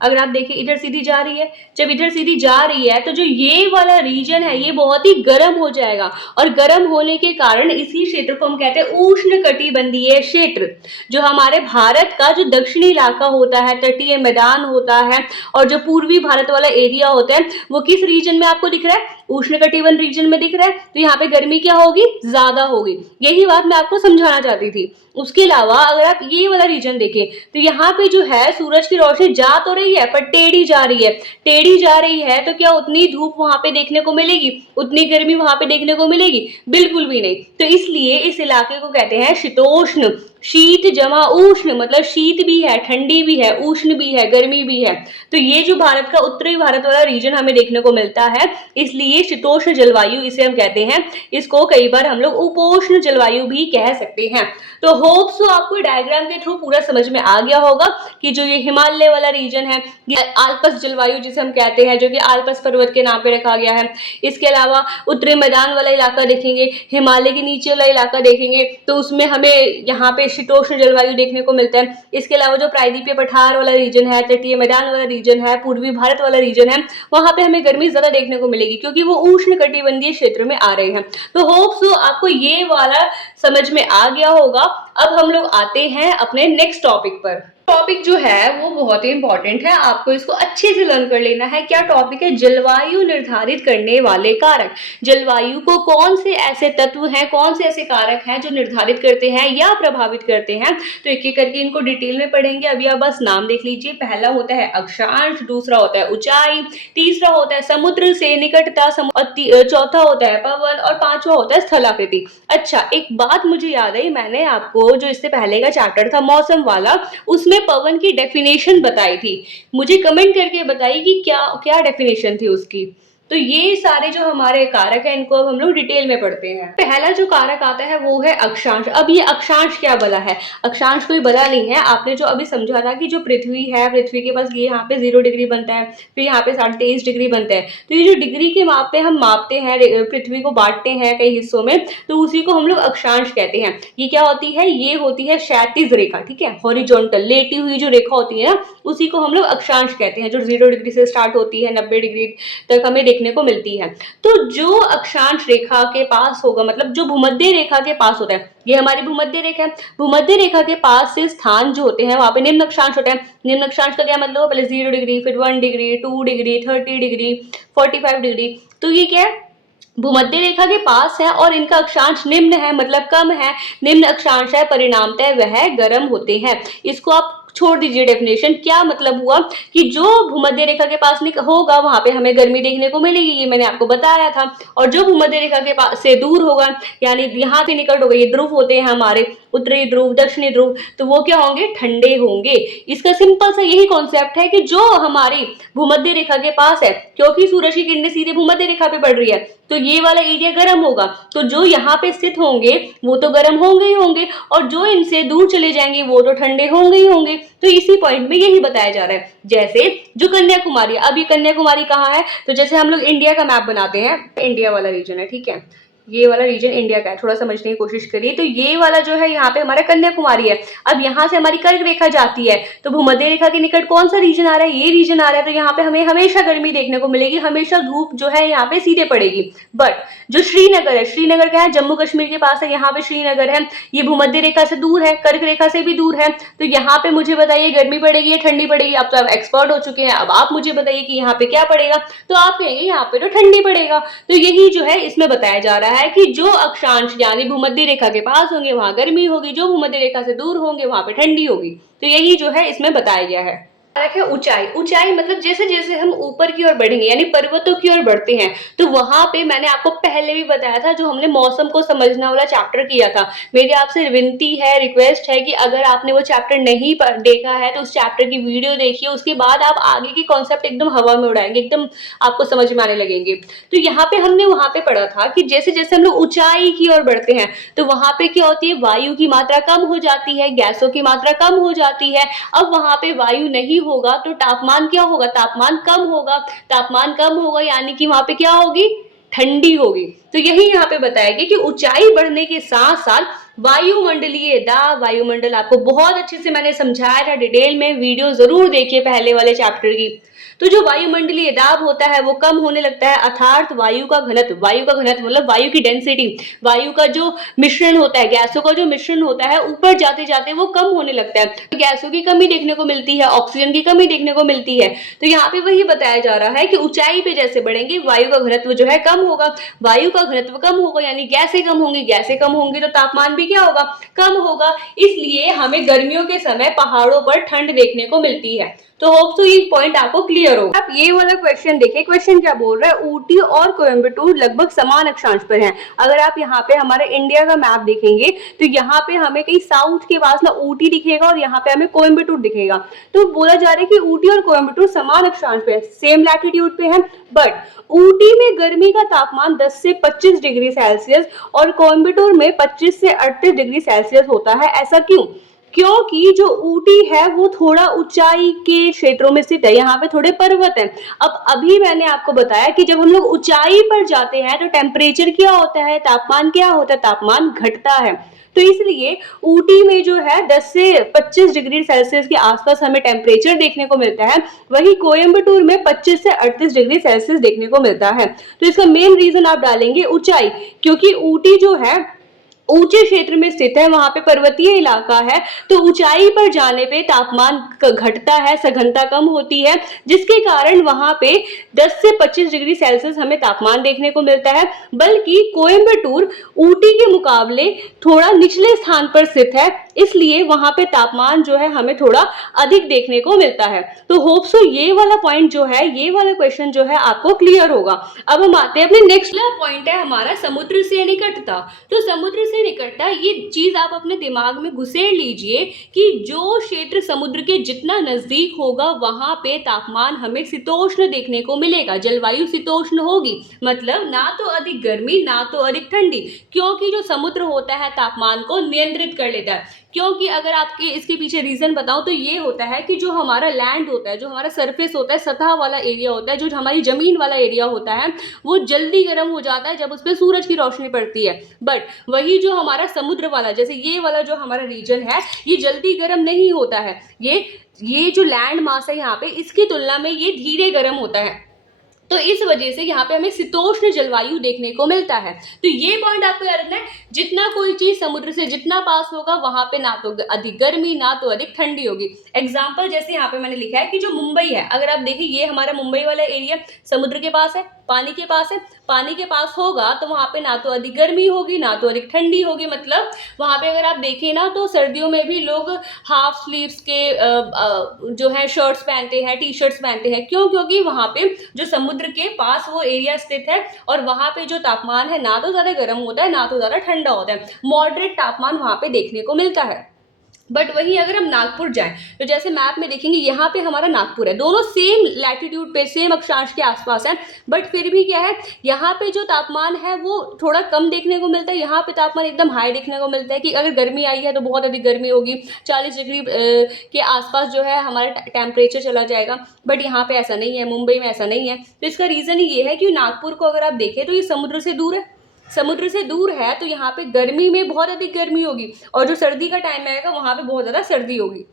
अगर आप देखिए इधर सीधी जा रही है, जब इधर सीधी जा रही है तो जो ये वाला रीजन है ये बहुत ही गर्म हो जाएगा, और गर्म होने के कारण इसी क्षेत्र को हम कहते हैं उष्णकटिबंधीय क्षेत्र। जो हमारे भारत का जो दक्षिणी इलाका होता है, तटीय मैदान होता है, और जो पूर्वी भारत वाला एरिया होता है, वो किस रीजन में आपको दिख रहा है, उष्णकटिबंध रीजन में दिख रहा है। तो यहाँ पे गर्मी क्या होगी, ज्यादा होगी। यही बात मैं आपको समझाना चाहती थी। उसके अलावा अगर आप ये वाला रीजन देखें तो यहाँ पे जो है सूरज की रोशनी जा तो रही है पर टेढ़ी जा रही है, टेढ़ी जा रही है तो क्या उतनी धूप वहां पे देखने को मिलेगी, उतनी गर्मी वहां पे देखने को मिलेगी, बिल्कुल भी नहीं। तो इसलिए इस इलाके को कहते हैं शीतोष्ण। शीत जमा उष्ण, मतलब शीत भी है, ठंडी भी है, उष्ण भी है, गर्मी भी है। तो ये जो भारत का उत्तरी भारत वाला रीजन हमें देखने को मिलता है, इसलिए शीतोष्ण जलवायु इसे हम कहते हैं। इसको कई बार हम लोग उपोष्ण जलवायु भी कह सकते हैं। तो होप्स तो आपको डायग्राम के थ्रू पूरा समझ में आ गया होगा कि जो ये हिमालय वाला रीजन है, ये आल्पस जलवायु जिसे हम कहते हैं, जो कि आल्पस पर्वत के नाम पे रखा गया है। इसके अलावा उत्तरी मैदान वाला इलाका देखेंगे, हिमालय के नीचे वाला इलाका देखेंगे, तो उसमें हमें यहाँ पे शीतोष्ण जलवायु देखने को मिलता है। इसके अलावा जो प्रायद्वीपीय पठार वाला रीजन है, तटीय मैदान वाला रीजन है, पूर्वी भारत वाला रीजन है, वहां पे हमें गर्मी ज्यादा देखने को मिलेगी क्योंकि वो उष्ण कटिबंधीय क्षेत्र में आ रहे हैं। तो होप्स आपको ये वाला समझ में आ गया होगा। अब हम लोग आते हैं अपने नेक्स्ट टॉपिक पर। टॉपिक जो है वो बहुत ही इंपॉर्टेंट है, आपको इसको अच्छे से लर्न कर लेना है। क्या टॉपिक है, जलवायु निर्धारित करने वाले कारक। जलवायु को कौन से ऐसे तत्व हैं, कौन से ऐसे कारक हैं जो निर्धारित करते हैं या प्रभावित करते हैं। तो एक एक करके इनको डिटेल में पढ़ेंगे। अभी आप बस नाम देख लीजिए। पहला होता है अक्षांश, दूसरा होता है ऊंचाई, तीसरा होता है समुद्र से निकटता, चौथा होता है पवन, और पांचवा होता है स्थलाकृति। अच्छा, एक बात मुझे याद आई, मैंने आपको जो इससे पहले का चैप्टर था मौसम वाला, उसमें पवन की डेफिनेशन बताई थी। मुझे कमेंट करके बताइए कि क्या क्या डेफिनेशन थी उसकी। तो ये सारे जो हमारे कारक हैं इनको अब हम लोग डिटेल में पढ़ते हैं। पहला जो कारक आता है वो है अक्षांश। अब ये अक्षांश क्या बला है, अक्षांश कोई बला नहीं है। आपने जो अभी समझा था कि जो पृथ्वी है, पृथ्वी के पास ये यहाँ पे 0 डिग्री बनता है, फिर यहाँ पे 23.5 डिग्री बनता है। तो ये जो डिग्री के माप पे हम मापते हैं, पृथ्वी को बांटते हैं कई हिस्सों में, तो उसी को हम लोग अक्षांश कहते हैं। ये क्या होती है, ये होती है क्षैतिज रेखा, ठीक है, हॉरिजॉन्टल लेटी हुई जो रेखा होती है ना, उसी को हम लोग अक्षांश कहते हैं, जो 0 डिग्री से स्टार्ट होती है 90 डिग्री तक हमें देखने को मिलती है। तो जो अक्षांश रेखा के पास होगा, मतलब जो भूमध्य रेखा के पास होता है, ये हमारी भूमध्य रेखा है। भूमध्य रेखा के पास से स्थान जो होते हैं वहां पे निम्न अक्षांश होता है। निम्न अक्षांश का क्या मतलब, पहले 0 डिग्री, फिर 1 डिग्री, 2 डिग्री, 30 डिग्री, 45 डिग्री। तो ये क्या है, भूमध्य रेखा के पास है और इनका अक्षांश निम्न है, मतलब कम है। निम्न अक्षांश है, परिणामतः वह गर्म होते हैं। इसको आप छोड़ दीजिए डेफिनेशन। क्या मतलब हुआ कि जो भूमध्य रेखा के पास होगा वहां पे हमें गर्मी देखने को मिलेगी, ये मैंने आपको बताया था। और जो भूमध्य रेखा के पास से दूर होगा, यानी यहाँ पे निकट होगा, ये ध्रुव होते हैं हमारे, उत्तरी ध्रुव, दक्षिणी ध्रुव, तो वो क्या होंगे, ठंडे होंगे। इसका सिंपल सा यही कॉन्सेप्ट है कि जो हमारी भूमध्य रेखा के पास है, क्योंकि सूरज की किरणें सीधे भूमध्य रेखा पे पड़ रही है, तो ये वाला एरिया गर्म होगा। तो जो यहाँ पे स्थित होंगे वो तो गर्म होंगे ही होंगे, और जो इनसे दूर चले जाएंगे वो तो ठंडे होंगे ही होंगे। तो इसी पॉइंट में यही बताया जा रहा है। जैसे जो कन्याकुमारी, अब ये कन्याकुमारी कहाँ है, तो जैसे हम लोग इंडिया का मैप बनाते हैं, इंडिया वाला रीजन है, ठीक है, ये वाला रीजन इंडिया का है, थोड़ा समझने की कोशिश करिए। तो ये वाला जो है यहाँ पे हमारा कन्याकुमारी है। अब यहाँ से हमारी कर्क रेखा जाती है, तो भूमध्य रेखा के निकट कौन सा रीजन आ रहा है, ये रीजन आ रहा है। तो यहाँ पे हमें हमेशा गर्मी देखने को मिलेगी, हमेशा धूप जो है यहाँ पे सीधे पड़ेगी। बट जो श्रीनगर है, श्रीनगर क्या है, जम्मू कश्मीर के पास है, यहाँ पे श्रीनगर है, ये भूमध्य रेखा से दूर है, कर्क रेखा से भी दूर है। तो यहाँ पे मुझे बताइए गर्मी पड़ेगी या ठंडी पड़ेगी। अब तो आप एक्सपर्ट हो चुके हैं, अब आप मुझे बताइए कि यहाँ पे क्या पड़ेगा। तो आप कहेंगे यहाँ पे तो ठंडी पड़ेगा। तो यही जो है इसमें बताया जा रहा है कि जो अक्षांश यानी भूमध्य रेखा के पास होंगे वहां गर्मी होगी, जो भूमध्य रेखा से दूर होंगे वहां पे ठंडी होगी। तो यही जो है इसमें बताया गया है। फर्क है ऊंचाई। ऊंचाई मतलब जैसे जैसे हम ऊपर की ओर बढ़ेंगे यानी पर्वतों की ओर बढ़ते हैं, तो वहां पे मैंने आपको पहले भी बताया था, जो हमने मौसम को समझना वाला चैप्टर किया था। मेरी आपसे विनती है, रिक्वेस्ट है कि अगर आपने वो चैप्टर नहीं देखा है तो उस चैप्टर की वीडियो देखिए, उसके बाद आप आगे के कॉन्सेप्ट एकदम हवा में उड़ाएंगे, एकदम आपको समझ में आने लगेंगे। तो यहाँ पे हमने वहां पे पढ़ा था कि जैसे जैसे हम लोग ऊंचाई की ओर बढ़ते हैं तो वहां पे क्या होती है, वायु की मात्रा कम हो जाती है, गैसों की मात्रा कम हो जाती है। अब वहां पे वायु नहीं होगा तो तापमान क्या होगा, तापमान कम होगा। तापमान कम होगा यानी कि वहां पे क्या होगी, ठंडी होगी। तो यही यहाँ पे बताया गया कि ऊंचाई बढ़ने के साथ साथ वायुमंडलीय दाब, वायुमंडल आपको बहुत अच्छे से मैंने समझाया था डिटेल में, वीडियो जरूर देखिए पहले वाले चैप्टर की। तो जो वायुमंडलीय दाब होता है वो कम होने लगता है, अर्थात वायु का घनत्व, वायु का घनत्व मतलब वायु की डेंसिटी, वायु का जो मिश्रण होता है, गैसों का जो मिश्रण होता है, ऊपर जाते जाते वो कम होने लगता है। तो गैसों की कमी देखने को मिलती है, ऑक्सीजन की कमी देखने को मिलती है। तो यहाँ पे वही बताया जा रहा है कि ऊंचाई पे जैसे बढ़ेंगे वायु का घनत्व जो है कम होगा, वायु का घनत्व कम होगा यानी गैसें कम होंगी, गैसें कम होंगी तो तापमान भी क्या होगा, कम होगा। इसलिए हमें गर्मियों के समय पहाड़ों पर ठंड देखने को मिलती है। तो होप तो ये पॉइंट आपको क्लियर हो। अब ये वाला क्वेश्चन देखिए, क्वेश्चन क्या बोल रहा है, ऊटी और कोयम्बटूर लगभग समान अक्षांश पर हैं। अगर आप यहाँ पे हमारे इंडिया का मैप देखेंगे तो यहाँ पे हमें कहीं साउथ के पास ना ऊटी दिखेगा और यहाँ पे हमें कोयम्बटूर दिखेगा। तो बोला जा रहा है कि ऊटी और कोयम्बटूर समान अक्षांश पे है, सेम लैटिट्यूड पे है, बट ऊटी में गर्मी का तापमान 10 से 25 डिग्री सेल्सियस और कोयम्बटूर में 25 से 38 डिग्री सेल्सियस होता है। ऐसा क्यों? क्योंकि जो ऊटी है वो थोड़ा ऊंचाई के क्षेत्रों में स्थित है, यहाँ पे थोड़े पर्वत हैं। अब अभी मैंने आपको बताया कि जब हम लोग ऊंचाई पर जाते हैं तो टेम्परेचर क्या होता है, तापमान क्या होता है, तापमान घटता है। तो इसलिए ऊटी में जो है 10 से 25 डिग्री सेल्सियस के आसपास हमें टेम्परेचर देखने को मिलता है, वही कोयम्बटूर में 25 से 38 डिग्री सेल्सियस देखने को मिलता है। तो इसका मेन रीजन आप डालेंगे ऊंचाई, क्योंकि ऊटी जो है ऊंचे क्षेत्र में स्थित है, वहां पे पर्वतीय इलाका है, तो ऊंचाई पर जाने पे तापमान घटता है, सघनता कम होती है, जिसके कारण वहां पे 10 से 25 डिग्री सेल्सियस हमें तापमान देखने को मिलता है। बल्कि कोयम्बटूर ऊटी के मुकाबले थोड़ा निचले स्थान पर स्थित है, इसलिए वहां पे तापमान जो है हमें थोड़ा अधिक देखने को मिलता है। तो होप सो ये वाला पॉइंट जो है, ये वाला क्वेश्चन जो है आपको क्लियर होगा। अब हम आते हैं अपने नेक्स्ट पॉइंट है हमारा समुद्र से निकटता। तो समुद्र से निकटता, ये चीज आप अपने दिमाग में घुसेड़ लीजिए कि जो क्षेत्र समुद्र के जितना नजदीक होगा वहां पे तापमान हमें शीतोष्ण देखने को मिलेगा, जलवायु शीतोष्ण होगी, मतलब ना तो अधिक गर्मी ना तो अधिक ठंडी, क्योंकि जो समुद्र होता है तापमान को नियंत्रित कर लेता है। क्योंकि अगर आपके इसके पीछे रीजन बताऊं तो ये होता है कि जो हमारा लैंड होता है, जो हमारा सरफेस होता है, सतह वाला एरिया होता है, जो हमारी जमीन वाला एरिया होता है, वो जल्दी गर्म हो जाता है जब उस पर सूरज की रोशनी पड़ती है। बट वही जो हमारा समुद्र वाला, जैसे ये वाला जो हमारा रीजन है, ये जल्दी गर्म नहीं होता है। ये जो लैंड मास है यहाँ पे, इसकी तुलना में ये धीरे गर्म होता है। तो इस वजह से यहाँ पे हमें शीतोष्ण जलवायु देखने को मिलता है। तो ये पॉइंट आपको याद रखना है, जितना कोई चीज समुद्र से जितना पास होगा वहां पे ना तो अधिक गर्मी ना तो अधिक ठंडी होगी। एग्जाम्पल जैसे यहाँ पे मैंने लिखा है कि जो मुंबई है, अगर आप देखिए ये हमारा मुंबई वाला एरिया समुद्र के पास है, पानी के पास है, पानी के पास होगा तो वहां पे ना तो अधिक गर्मी होगी ना तो अधिक ठंडी होगी। मतलब वहां पे अगर आप देखें ना तो सर्दियों में भी लोग हाफ स्लीव्स के जो है शर्ट्स पहनते हैं, टी शर्ट्स पहनते हैं। क्यों? क्योंकि वहां पे जो समुद्र के पास वो एरिया स्थित है और वहां पे जो तापमान है ना तो ज्यादा गर्म होता है ना तो ज्यादा ठंडा होता है, मॉडरेट तापमान वहां पे देखने को मिलता है। बट वही अगर हम नागपुर जाएं तो जैसे मैप में देखेंगे यहाँ पे हमारा नागपुर है, दोनों सेम लैटिट्यूड पे सेम अक्षांश के आसपास है, बट फिर भी क्या है, यहाँ पे जो तापमान है वो थोड़ा कम देखने को मिलता है। यहाँ पे तापमान एकदम हाई देखने को मिलता है कि अगर गर्मी आई है तो बहुत अधिक गर्मी होगी, 40 डिग्री के आसपास जो है हमारा टेम्परेचर चला जाएगा। बट यहाँ पे ऐसा नहीं है, मुंबई में ऐसा नहीं है। तो इसका रीज़न ही ये है कि नागपुर को अगर आप देखें तो ये समुद्र से दूर है, समुद्र से दूर है, तो यहाँ पे गर्मी में बहुत अधिक गर्मी होगी और जो सर्दी का टाइम आएगा वहां पे बहुत ज़्यादा सर्दी होगी।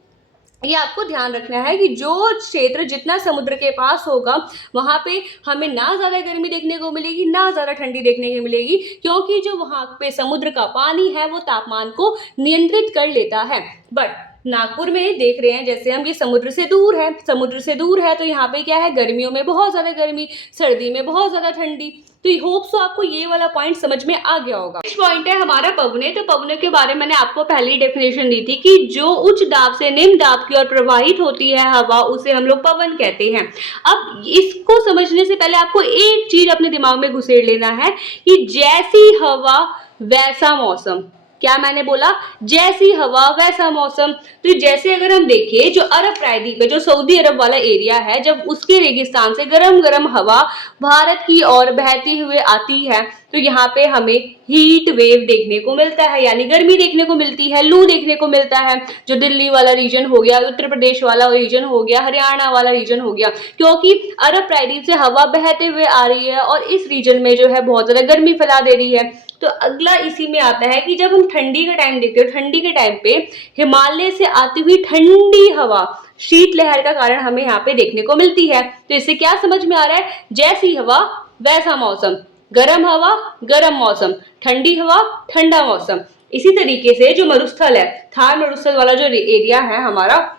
ये आपको ध्यान रखना है कि जो क्षेत्र जितना समुद्र के पास होगा वहां पे हमें ना ज़्यादा गर्मी देखने को मिलेगी ना ज़्यादा ठंडी देखने को मिलेगी, क्योंकि जो वहां पे समुद्र का पानी है वो तापमान को नियंत्रित कर लेता है। बट नागपुर में देख रहे हैं जैसे हम, ये समुद्र से दूर है, समुद्र से दूर है तो यहाँ पे क्या है, गर्मियों में बहुत ज़्यादा गर्मी, सर्दी में बहुत ज़्यादा ठंडी। तो होप सो आपको ये वाला पॉइंट समझ में आ गया होगा। नेक्स्ट पॉइंट है हमारा पवने। तो पवने के बारे में मैंने आपको पहले ही डेफिनेशन दी थी कि जो उच्च दाब से निम्न दाब की ओर प्रवाहित होती है हवा, उसे हम लोग पवन कहते हैं। अब इसको समझने से पहले आपको एक चीज अपने दिमाग में घुसेड़ लेना है कि जैसी हवा वैसा मौसम। क्या मैंने बोला? जैसी हवा वैसा मौसम। तो जैसे अगर हम देखें जो अरब प्रायद्वीप है, जो सऊदी अरब वाला एरिया है, जब उसके रेगिस्तान से गरम गरम हवा भारत की ओर बहती हुए आती है तो यहाँ पे हमें हीट वेव देखने को मिलता है, यानी गर्मी देखने को मिलती है, लू देखने को मिलता है। जो दिल्ली वाला रीजन हो गया, उत्तर प्रदेश वाला रीजन हो गया, हरियाणा वाला रीजन हो गया, क्योंकि अरब प्रायद्वीप से हवा बहते हुए आ रही है और इस रीजन में जो है बहुत ज्यादा गर्मी फैला दे रही है। तो अगला इसी में आता है कि जब हम ठंडी का टाइम देखते हैं, ठंडी के टाइम पे हिमालय से आती हुई ठंडी हवा शीतलहर का कारण हमें यहाँ पे देखने को मिलती है। तो इससे क्या समझ में आ रहा है? जैसी हवा वैसा मौसम, गर्म हवा गर्म मौसम, ठंडी हवा ठंडा मौसम। इसी तरीके से जो मरुस्थल है, थार मरुस्थल वाला जो एरिया है हमारा,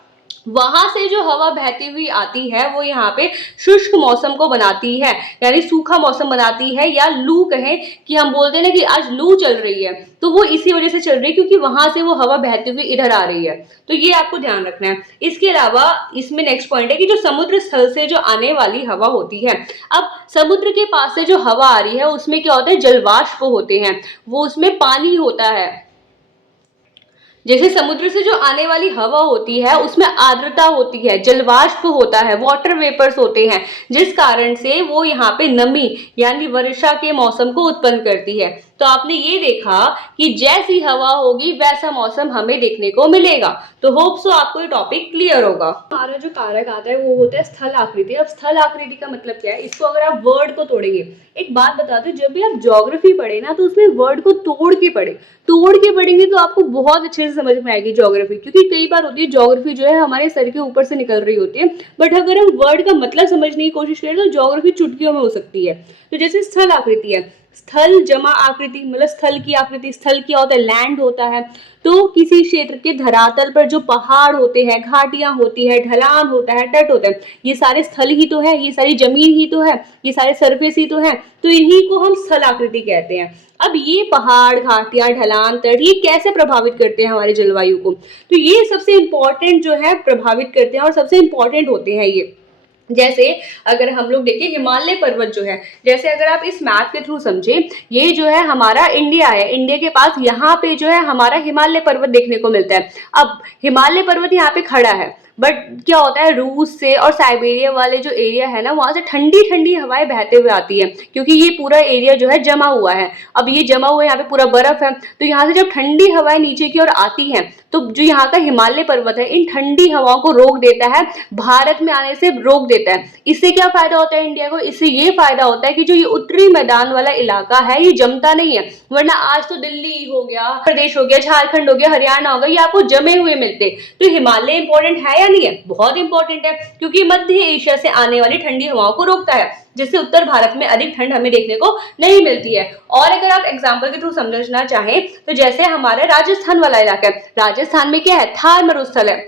वहां से जो हवा बहती हुई आती है वो यहाँ पे शुष्क मौसम को बनाती है, यानी सूखा मौसम बनाती है, या लू कहें कि हम बोलते हैं ना कि आज लू चल रही है, तो वो इसी वजह से चल रही है क्योंकि वहां से वो हवा बहती हुई इधर आ रही है। तो ये आपको ध्यान रखना है। इसके अलावा इसमें नेक्स्ट पॉइंट है कि जो समुद्र स्थल से जो आने वाली हवा होती है, अब समुद्र के पास से जो हवा आ रही है उसमें क्या होता है? जलवाष्प होते हैं, वो उसमें पानी होता है। जैसे समुद्र से जो आने वाली हवा होती है उसमें आर्द्रता होती है, जलवाष्प होता है, वाटर वेपर्स होते हैं, जिस कारण से वो यहाँ पे नमी यानी वर्षा के मौसम को उत्पन्न करती है। तो आपने ये देखा कि जैसी हवा होगी वैसा मौसम हमें देखने को मिलेगा। तो होप सो आपको ये टॉपिक क्लियर होगा। हमारा जो कारक आता है वो होता है स्थल आकृति। अब स्थल आकृति का मतलब क्या है? इसको अगर आप वर्ड को तोड़ेंगे, एक बात बता दो, जब भी आप ज्योग्राफी पढ़े ना तो उसमें वर्ड को तोड़ के पढ़ेंगे तो आपको बहुत अच्छे से समझ में आएगी ज्योग्राफी। क्योंकि कई बार होती है ज्योग्राफी जो है हमारे सर के ऊपर से निकल रही होती है, बट अगर हम वर्ड का मतलब समझने की कोशिश करें तो ज्योग्राफी चुटकियों में हो सकती है। तो जैसे स्थल आकृति है, स्थल जमा आकृति, मतलब स्थल की आकृति। स्थल क्या होता है? लैंड होता है। तो किसी क्षेत्र के धरातल पर जो पहाड़ होते हैं, घाटियां होती है, ढलान होता है, तट होते हैं, ये सारे स्थल ही तो है, ये सारी जमीन ही तो है, ये सारे सरफेस ही तो है। तो इन्हीं को हम स्थल आकृति कहते हैं। अब ये पहाड़, घाटियां, ढलान, तट, ये कैसे प्रभावित करते हैं हमारी जलवायु को? तो ये सबसे इंपॉर्टेंट जो है प्रभावित करते हैं और सबसे इंपॉर्टेंट होते हैं ये। जैसे अगर हम लोग देखें हिमालय पर्वत जो है, जैसे अगर आप इस मैप के थ्रू समझे, ये जो है हमारा इंडिया है, इंडिया के पास यहाँ पे जो है हमारा हिमालय पर्वत देखने को मिलता है। अब हिमालय पर्वत यहाँ पे खड़ा है, बट क्या होता है, रूस से और साइबेरिया वाले जो एरिया है ना, वहां से ठंडी ठंडी हवाएं बहते हुए आती है, क्योंकि ये पूरा एरिया जो है जमा हुआ है। अब ये जमा हुआ है, यहाँ पे पूरा बर्फ है, तो यहाँ से जब ठंडी हवाएं नीचे की ओर आती हैं तो जो यहाँ का हिमालय पर्वत है इन ठंडी हवाओं को रोक देता है, भारत में आने से रोक देता है। इससे क्या फायदा होता है इंडिया को? इससे ये फायदा होता है कि जो ये उत्तरी मैदान वाला इलाका है ये जमता नहीं है, वरना आज तो दिल्ली हो गया, प्रदेश हो गया, झारखंड हो गया, हरियाणा हो गया, ये आपको जमे हुए मिलते। तो हिमालय इंपॉर्टेंट है या नहीं है? बहुत इंपॉर्टेंट है, क्योंकि मध्य एशिया से आने वाली ठंडी हवाओं को रोकता है, जिससे उत्तर भारत में अधिक ठंड हमें देखने को नहीं मिलती है। और अगर आप एग्जांपल के थ्रू समझना चाहें तो जैसे हमारे राजस्थान वाला इलाका है, राजस्थान में क्या है? थार मरुस्थल है।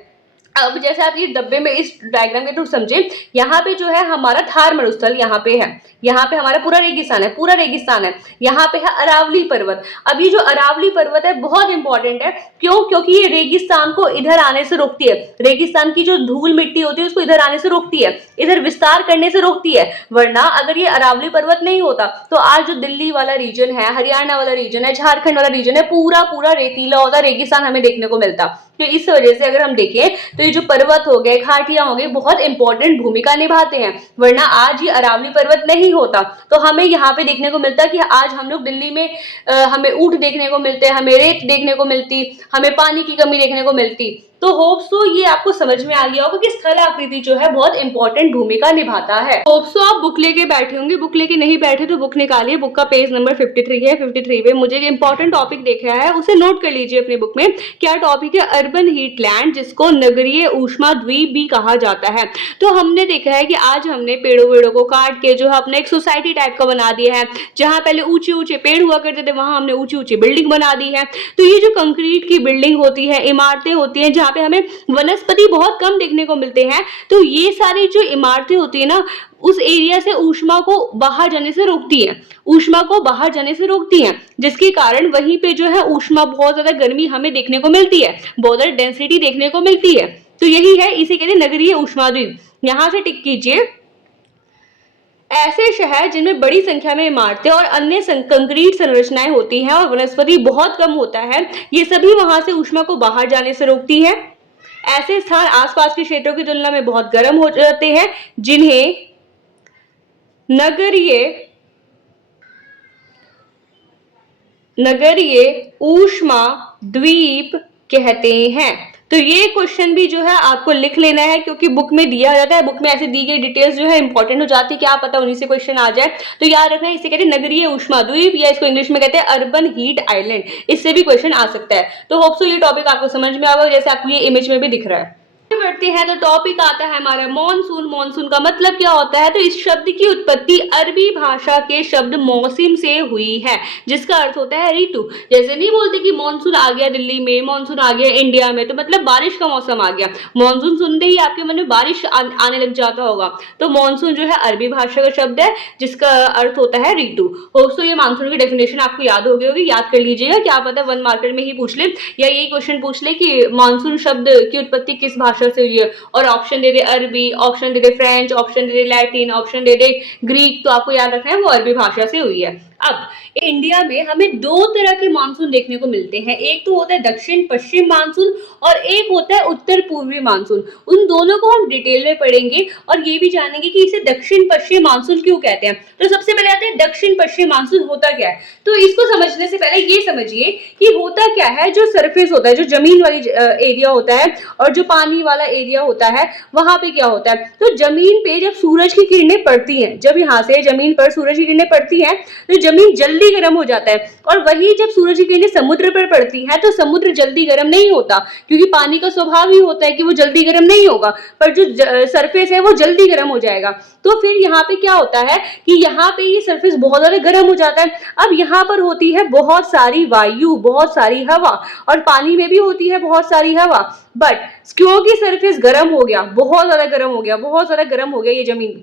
अब जैसे आप ये डब्बे में इस डायग्राम के थ्रू समझे, यहाँ पे जो है हमारा थार मरुस्थल यहाँ पे है, यहाँ पे हमारा पूरा रेगिस्तान है, पूरा रेगिस्तान है। यहाँ पे है अरावली पर्वत। अब ये जो अरावली पर्वत है बहुत इंपॉर्टेंट है, क्यों? क्योंकि ये रेगिस्तान को इधर आने से रोकती है, रेगिस्तान की जो धूल मिट्टी होती है उसको इधर आने से रोकती है, इधर विस्तार करने से रोकती है। वरना अगर ये अरावली पर्वत नहीं होता तो आज जो दिल्ली वाला रीजन है, हरियाणा वाला रीजन है, झारखंड वाला रीजन है, पूरा पूरा रेतीला होता, रेगिस्तान हमें देखने को मिलता। तो इस वजह से अगर हम देखें तो ये जो पर्वत हो गए, घाटियां हो गई, बहुत इंपॉर्टेंट भूमिका निभाते हैं। वरना आज ये अरावली पर्वत नहीं होता तो हमें यहाँ पे देखने को मिलता कि आज हम लोग दिल्ली में हमें ऊंट देखने को मिलते, हमें रेत देखने को मिलती, हमें पानी की कमी देखने को मिलती। तो होप सो ये आपको समझ में आ गया होगा कि स्थल आकृति जो है बहुत इंपॉर्टेंट भूमिका निभाता है। होप सो आप बुक लेके बैठे होंगे, बुक लेके नहीं बैठे तो बुक निकालिए, बुक का पेज नंबर 53 है। 53 पे मुझे एक इंपॉर्टेंट टॉपिक देखा है, उसे नोट कर लीजिए अपनी बुक में। क्या टॉपिक है? अर्बन हीट लैंड, जिसको नगरीय ऊष्मा द्वीप भी कहा जाता है। तो हमने देखा है कि आज हमने पेड़ों वेड़ों को काट के जो है अपने एक सोसाइटी टाइप का बना दिया है, जहां पहले ऊंचे ऊंचे पेड़ हुआ करते थे वहां हमने ऊंची ऊंची बिल्डिंग बना दी है। तो ये जो कंक्रीट की बिल्डिंग होती है, इमारतें होती है, जहाँ जहाँ पे हमें वनस्पति बहुत कम देखने को मिलते हैं, तो ये सारी जो इमारतें होती है ना, उस एरिया से ऊष्मा को बाहर जाने से रोकती है, ऊष्मा को बाहर जाने से रोकती हैं, जिसके कारण वहीं पे जो है ऊष्मा, बहुत ज्यादा गर्मी हमें देखने को मिलती है, बहुत ज्यादा डेंसिटी देखने को मिलती है। तो यही है, इसे कहते हैं नगरीय ऊष्माद्वीप। यहां से टिक कीजिए, ऐसे शहर जिनमें बड़ी संख्या में इमारतें और अन्य कंक्रीट संरचनाएं होती हैं और वनस्पति बहुत कम होता है, ये सभी वहां से ऊष्मा को बाहर जाने से रोकती है। ऐसे स्थान आसपास के क्षेत्रों की तुलना में बहुत गर्म हो जाते हैं, जिन्हें नगरीय ऊष्मा द्वीप कहते हैं। तो ये क्वेश्चन भी जो है आपको लिख लेना है, क्योंकि बुक में दिया जाता है, बुक में ऐसे दी गई डिटेल्स जो है इंपॉर्टेंट हो जाती है, क्या पता उन्हीं से क्वेश्चन आ जाए। तो याद रखना, इसे कहते हैं नगरीय ऊष्मा द्वीप, या इसको इंग्लिश में कहते हैं अर्बन हीट आइलैंड। इससे भी क्वेश्चन आ सकता है। तो होप सो ये टॉपिक आपको समझ में आएगा, जैसे आपको ये इमेज में भी दिख रहा है। बढ़ते हैं तो टॉपिक आता है हमारा मॉनसून। मॉनसून का मतलब क्या होता है? तो इस शब्द की उत्पत्ति अरबी भाषा के शब्द मौसम से हुई है, जिसका अर्थ होता है ऋतु। जैसे नहीं बोलते कि मॉनसून आ गया दिल्ली में, मॉनसून आ गया इंडिया में, तो मतलब बारिश का मौसम आ गया। मॉनसून सुनते ही आपके मन में बारिश आने लग जाता होगा। तो मॉनसून जो है अरबी भाषा का शब्द है, जिसका अर्थ होता है ऋतु। तो ये मॉनसून की डेफिनेशन आपको याद हो गई होगी, याद कर लीजिएगा, क्या पता 1 मार्कर में ही पूछ ले, या यही क्वेश्चन पूछ ले कि मॉनसून शब्द की उत्पत्ति किस भाषा से हुई है, और ऑप्शन दे दे अरबी, ऑप्शन दे दे फ्रेंच, ऑप्शन दे दे लैटिन, ऑप्शन दे दे ग्रीक। तो आपको याद रखना है वो अरबी भाषा से हुई है। अब इंडिया में हमें 2 तरह के मानसून देखने को मिलते हैं, एक तो होता है दक्षिण पश्चिम मानसून और एक होता है उत्तर पूर्वी मानसून। उन दोनों को हम डिटेल में पढ़ेंगे और ये भी जानेंगे कि इसे दक्षिण पश्चिम मानसून क्यों कहते हैं। तो सबसे पहले आते हैं दक्षिण पश्चिम मानसून होता क्या है। तो इसको समझने से पहले ये समझिए कि होता क्या है। जो सरफेस होता है, जो जमीन वाली एरिया होता है और जो पानी वाला एरिया होता है, वहां पे क्या होता है, तो जमीन पे जब सूरज की किरणें पड़ती हैं, जब यहाँ से जमीन पर सूरज की किरणें पड़ती हैं तो जमीन जल्दी गर्म हो जाता है। और वही जब सूरज की किरणें समुद्र पर पड़ती है तो समुद्र जल्दी गर्म नहीं होता, क्योंकि पानी का स्वभाव ही होता है कि वो जल्दी गर्म नहीं होगा, पर जो सरफेस है वो जल्दी गर्म हो जाएगा। तो फिर यहाँ पे क्या होता है कि यहाँ पे ये सरफेस बहुत ज्यादा गर्म हो जाता है। अब यहाँ पर होती है बहुत सारी वायु, बहुत सारी हवा, और पानी में भी होती है बहुत सारी हवा, बट क्योंकि सरफेस गर्म हो गया, बहुत ज्यादा गर्म हो गया, बहुत ज्यादा गर्म हो गया ये जमीन,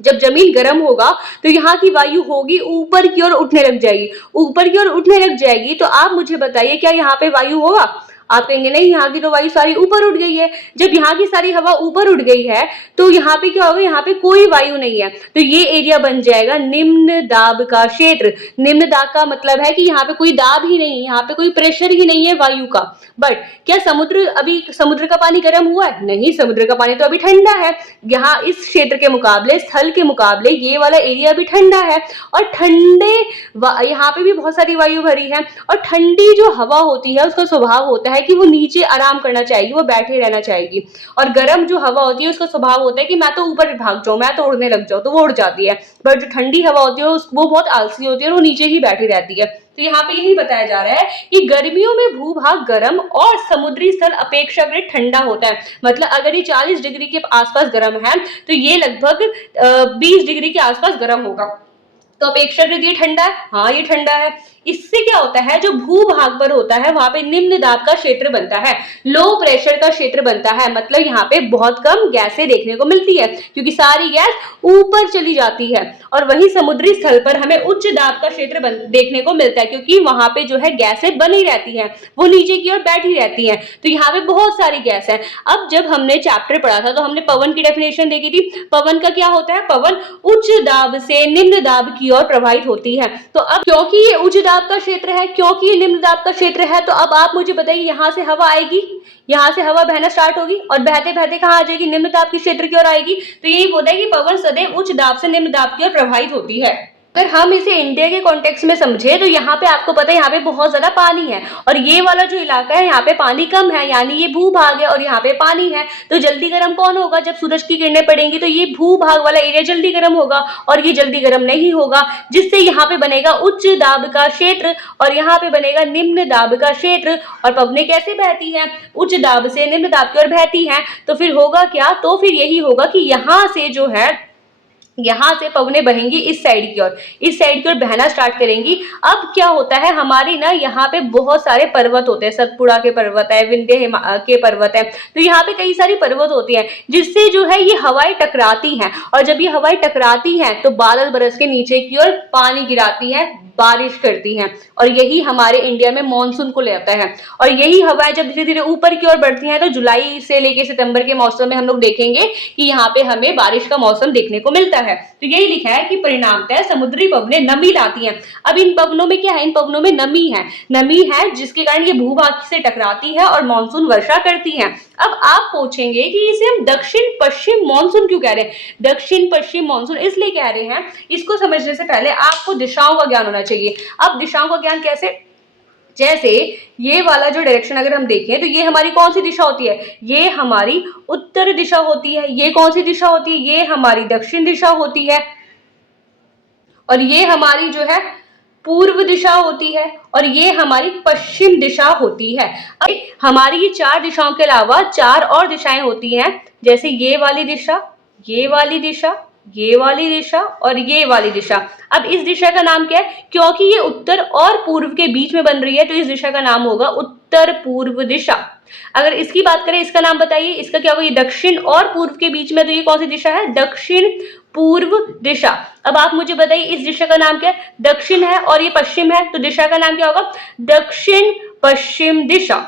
जब जमीन गर्म होगा तो यहाँ की वायु होगी ऊपर की ओर उठने लग जाएगी, ऊपर की ओर उठने लग जाएगी। तो आप मुझे बताइए, क्या यहाँ पे वायु होगा? आप कहेंगे नहीं, यहाँ की तो वायु सारी ऊपर उठ गई है। जब यहाँ की सारी हवा ऊपर उठ गई है तो यहाँ पे क्या होगा, यहाँ पे कोई वायु नहीं है, तो ये एरिया बन जाएगा निम्न दाब का क्षेत्र। निम्न दाब का मतलब है कि यहाँ पे कोई दाब ही नहीं है, यहाँ पे कोई प्रेशर ही नहीं है वायु का। बट क्या समुद्र का पानी गर्म हुआ है? नहीं, समुद्र का पानी तो अभी ठंडा है। यहाँ इस क्षेत्र के मुकाबले, स्थल के मुकाबले ये वाला एरिया भी ठंडा है, और ठंडे यहाँ पे भी बहुत सारी वायु भरी है। और ठंडी जो हवा होती है उसका स्वभाव होता है कि वो नीचे आराम करना चाहेगी, वो बैठे रहना चाहेगी। और गर्म जो हवा होती है उसका स्वभाव होता है कि मैं तो ऊपर भाग जाऊं, मैं तो उड़ने लग जाऊं, तो वो उड़ जाती है। पर जो ठंडी हवा होती है वो बहुत आलसी होती है और वो नीचे ही बैठी रहती है। तो यहाँ पे यही बताया जा रहा है कि गर्मियों में भूभाग गर्म और समुद्री स्थल अपेक्षाकृत ठंडा होता है। मतलब अगर ये 40 डिग्री के आसपास गर्म है तो ये लगभग 20 डिग्री के आसपास गर्म होगा। तो अपेक्षाकृत ये ठंडा है, हाँ ये ठंडा है। इससे क्या होता है, जो भूभाग पर होता है वहां पे निम्न दाब का क्षेत्र बनता है, लो प्रेशर का क्षेत्र बनता है। मतलब यहाँ पे बहुत कम गैसें देखने को मिलती है, क्योंकि सारी गैस ऊपर चली जाती है। और वही समुद्री स्थल पर हमें उच्च दाब का क्षेत्र देखने को मिलता है, क्योंकि वहां पे जो है गैसें बनी रहती हैं, वो नीचे की ओर बैठी रहती हैं। तो यहाँ पे बहुत सारी गैस है। अब जब हमने चैप्टर पढ़ा था तो हमने पवन की डेफिनेशन देखी थी। पवन का क्या होता है? पवन उच्च दाब से निम्न दाब की ओर प्रवाहित होती है। तो अब क्योंकि ये उच्च दाब का क्षेत्र है, क्योंकि ये निम्न दाब का क्षेत्र है, तो अब आप मुझे बताइए, यहाँ से हवा आएगी, यहाँ से हवा बहना स्टार्ट होगी और बहते बहते कहाँ आ जाएगी? निम्न दाब के क्षेत्र की ओर आएगी। तो यही बोलता है कि पवन सदैव उच्च दाब से निम्न दाब की ओर प्रवाहित होती है। अगर हम इसे इंडिया के कॉन्टेक्स्ट में समझे तो यहाँ पे आपको पता है यहाँ पे बहुत ज्यादा पानी है, और ये वाला जो इलाका है यहाँ पे पानी कम है, यानी ये भूभाग है और यहाँ पे पानी है। तो जल्दी गर्म कौन होगा? जब सूरज की किरणें पड़ेंगी तो ये भूभाग वाला एरिया जल्दी गर्म होगा, और ये जल्दी गर्म नहीं होगा, जिससे यहाँ पे बनेगा उच्च दाब का क्षेत्र और यहाँ पे बनेगा निम्न दाब का क्षेत्र। और पवनें कैसे बहती है? उच्च दाब से निम्न दाब की ओर बहती है। तो फिर होगा क्या? तो फिर यही होगा कि यहाँ से जो है यहाँ से पवनें बहेंगी इस साइड की ओर, इस साइड की ओर बहना स्टार्ट करेंगी। अब क्या होता है, हमारी ना यहाँ पे बहुत सारे पर्वत होते हैं, सतपुड़ा के पर्वत है, विंध्य के पर्वत है, तो यहाँ पे कई सारी पर्वत होती हैं जिससे जो है ये हवाएं टकराती हैं, और जब ये हवाएं टकराती हैं तो बादल बरस के नीचे की ओर पानी गिराती हैं, बारिश करती हैं, और यही हमारे इंडिया में मानसून को ले आता है। और यही हवाएं जब धीरे धीरे ऊपर की ओर बढ़ती हैं तो जुलाई से लेकर सितंबर के मौसम में हम लोग देखेंगे कि यहाँ पे हमें बारिश का मौसम देखने को मिलता है। तो यही लिखा है कि परिणामतः समुद्री पवनें नमी लाती हैं। अब इन पवनों में क्या है, इन पवनों में नमी है जिसके कारण ये भूभाग से टकराती है और मानसून वर्षा करती है। अब आप पूछेंगे कि इसे हम दक्षिण पश्चिम मानसून क्यों कह रहे हैं। दक्षिण पश्चिम मानसून इसलिए कह रहे हैं, इसको समझने से पहले आपको दिशाओं का ज्ञान होना चाहिए। अब दिशाओं का ज्ञान कैसे, जैसे ये वाला जो डायरेक्शन अगर हम देखें तो ये हमारी कौन सी दिशा होती है, ये हमारी उत्तर दिशा होती है। ये कौन सी दिशा होती है, ये हमारी दक्षिण दिशा होती है। और ये हमारी जो है पूर्व दिशा होती है, और ये हमारी पश्चिम दिशा होती है। अब हमारी ये चार दिशाओं के अलावा चार और दिशाएं होती हैं, जैसे ये वाली दिशा, ये वाली दिशा, ये वाली दिशा और ये वाली दिशा। अब इस दिशा का नाम क्या है, क्योंकि ये उत्तर और पूर्व के बीच में बन रही है तो इस दिशा का नाम होगा उत्तर पूर्व दिशा। अगर इसकी बात करें, इसका नाम बताइए, इसका क्या होगा, ये दक्षिण और पूर्व के बीच में, तो ये कौन सी दिशा है, दक्षिण पूर्व दिशा। अब आप मुझे बताइए इस दिशा का नाम क्या है, दक्षिण है और ये पश्चिम है, तो दिशा का नाम क्या होगा, दक्षिण पश्चिम दिशा।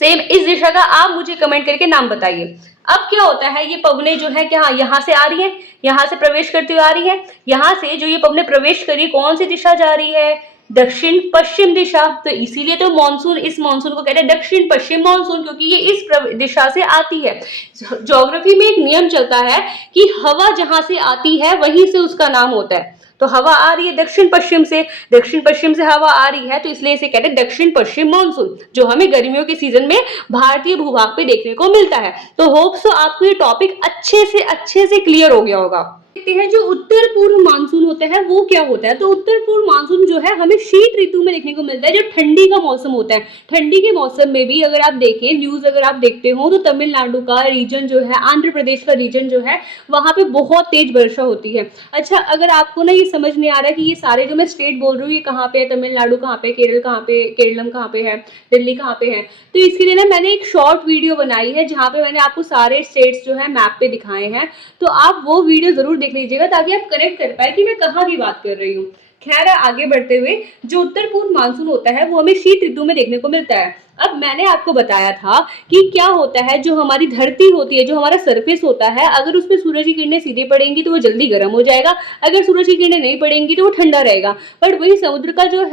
सेम इस दिशा का आप मुझे कमेंट करके नाम बताइए। अब क्या होता है, ये पवनें जो है क्या यहाँ से आ रही है, यहाँ से प्रवेश करती हुई आ रही है, यहाँ से जो ये पवनें प्रवेश करी कौन सी दिशा जा रही है, दक्षिण पश्चिम दिशा। तो इसीलिए तो मानसून, इस मानसून को कहते हैं दक्षिण पश्चिम मानसून, क्योंकि ये इस दिशा से आती है। ज्योग्राफी में एक नियम चलता है कि हवा जहां से आती है वहीं से उसका नाम होता है। तो हवा आ रही है दक्षिण पश्चिम से हवा आ रही है, तो इसलिए इसे कहते हैं दक्षिण पश्चिम मानसून, जो हमें गर्मियों के सीजन में भारतीय भूभाग पे देखने को मिलता है। तो होप सो आपको ये टॉपिक अच्छे से क्लियर हो गया होगा। देखते हैं जो उत्तर पूर्व मानसून होता है वो क्या होता है। तो उत्तर पूर्व मानसून जो है हमें शीत ऋतु में देखने को मिलता है, जो ठंडी का मौसम होता है। ठंडी के मौसम में भी अगर आप देखें, न्यूज अगर आप देखते हो तो तमिलनाडु का रीजन जो है, आंध्र प्रदेश का रीजन जो है, वहां पे बहुत तेज वर्षा होती है। अच्छा, अगर आपको ना ये समझ नहीं आ रहा कि ये सारे जो मैं स्टेट बोल रही हूँ ये कहाँ पे है, तमिलनाडु कहाँ पे, केरल कहाँ पे, केरलम कहाँ पे है, दिल्ली कहाँ पे है, तो इसके लिए ना मैंने एक शॉर्ट वीडियो बनाई है जहाँ पे मैंने आपको सारे स्टेट्स जो है मैप पे दिखाए हैं। तो आप वो वीडियो जरूर देख लीजिएगा ताकि आप कनेक्ट कर पाए कि मैं कहाँ की बात कर रही हूँ। खैर, आगे बढ़ते हुए, जो उत्तर पूर्व मानसून होता है वो हमें शीत ऋतु में देखने को मिलता है। अब मैंने आपको बताया था कि क्या होता है, जो हमारी धरती होती है, जो हमारा सरफेस होता है, अगर उसमें सूरज की किरणें सीधे पड़ेंगी तो वो जल्दी गर्म हो जाएगा, अगर सूरज की किरणें नहीं पड़ेंगी तो वो ठंडा रहेगा। बट वही समुद्र का जो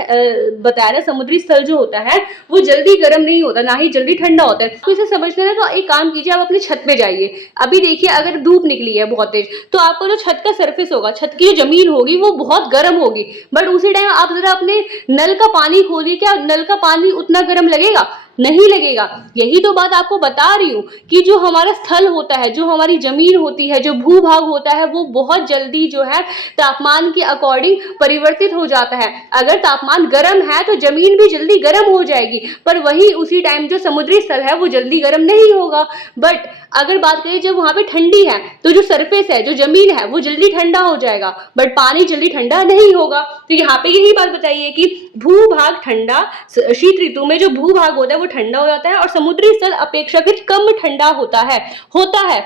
बताया ना, समुद्री स्थल जो होता है वो जल्दी गर्म नहीं होता, ना ही जल्दी ठंडा होता है। तो इसे समझना है तो एक काम कीजिए, आप अपने छत पे जाइए। अभी देखिए, अगर धूप निकली है बहुत तेज तो आपको जो छत का सरफेस होगा, छत की जो जमीन होगी वो बहुत गर्म होगी, बट उसी टाइम आप जरा अपने नल का पानी खोलिए, क्या नल का पानी उतना गर्म लगेगा? नहीं लगेगा। यही तो बात आपको बता रही हूँ कि जो हमारा स्थल होता है, जो हमारी जमीन होती है, जो भूभाग होता है, वो बहुत जल्दी जो है तापमान के अकॉर्डिंग परिवर्तित हो जाता है। अगर तापमान गर्म है तो जमीन भी जल्दी गर्म हो जाएगी, पर वही उसी टाइम जो समुद्री स्थल है वो जल्दी गर्म नहीं होगा। बट अगर बात करें जब वहां पे ठंडी है तो जो सरफेस है, जो जमीन है, वो जल्दी ठंडा हो जाएगा, बट पानी जल्दी ठंडा नहीं होगा। तो यहाँ पे यही बात बताइए कि भूभाग ठंडा, शीत ऋतु में जो भूभाग होता है वो ठंडा हो जाता है, और समुद्री स्थल अपेक्षाकृत कम ठंडा होता है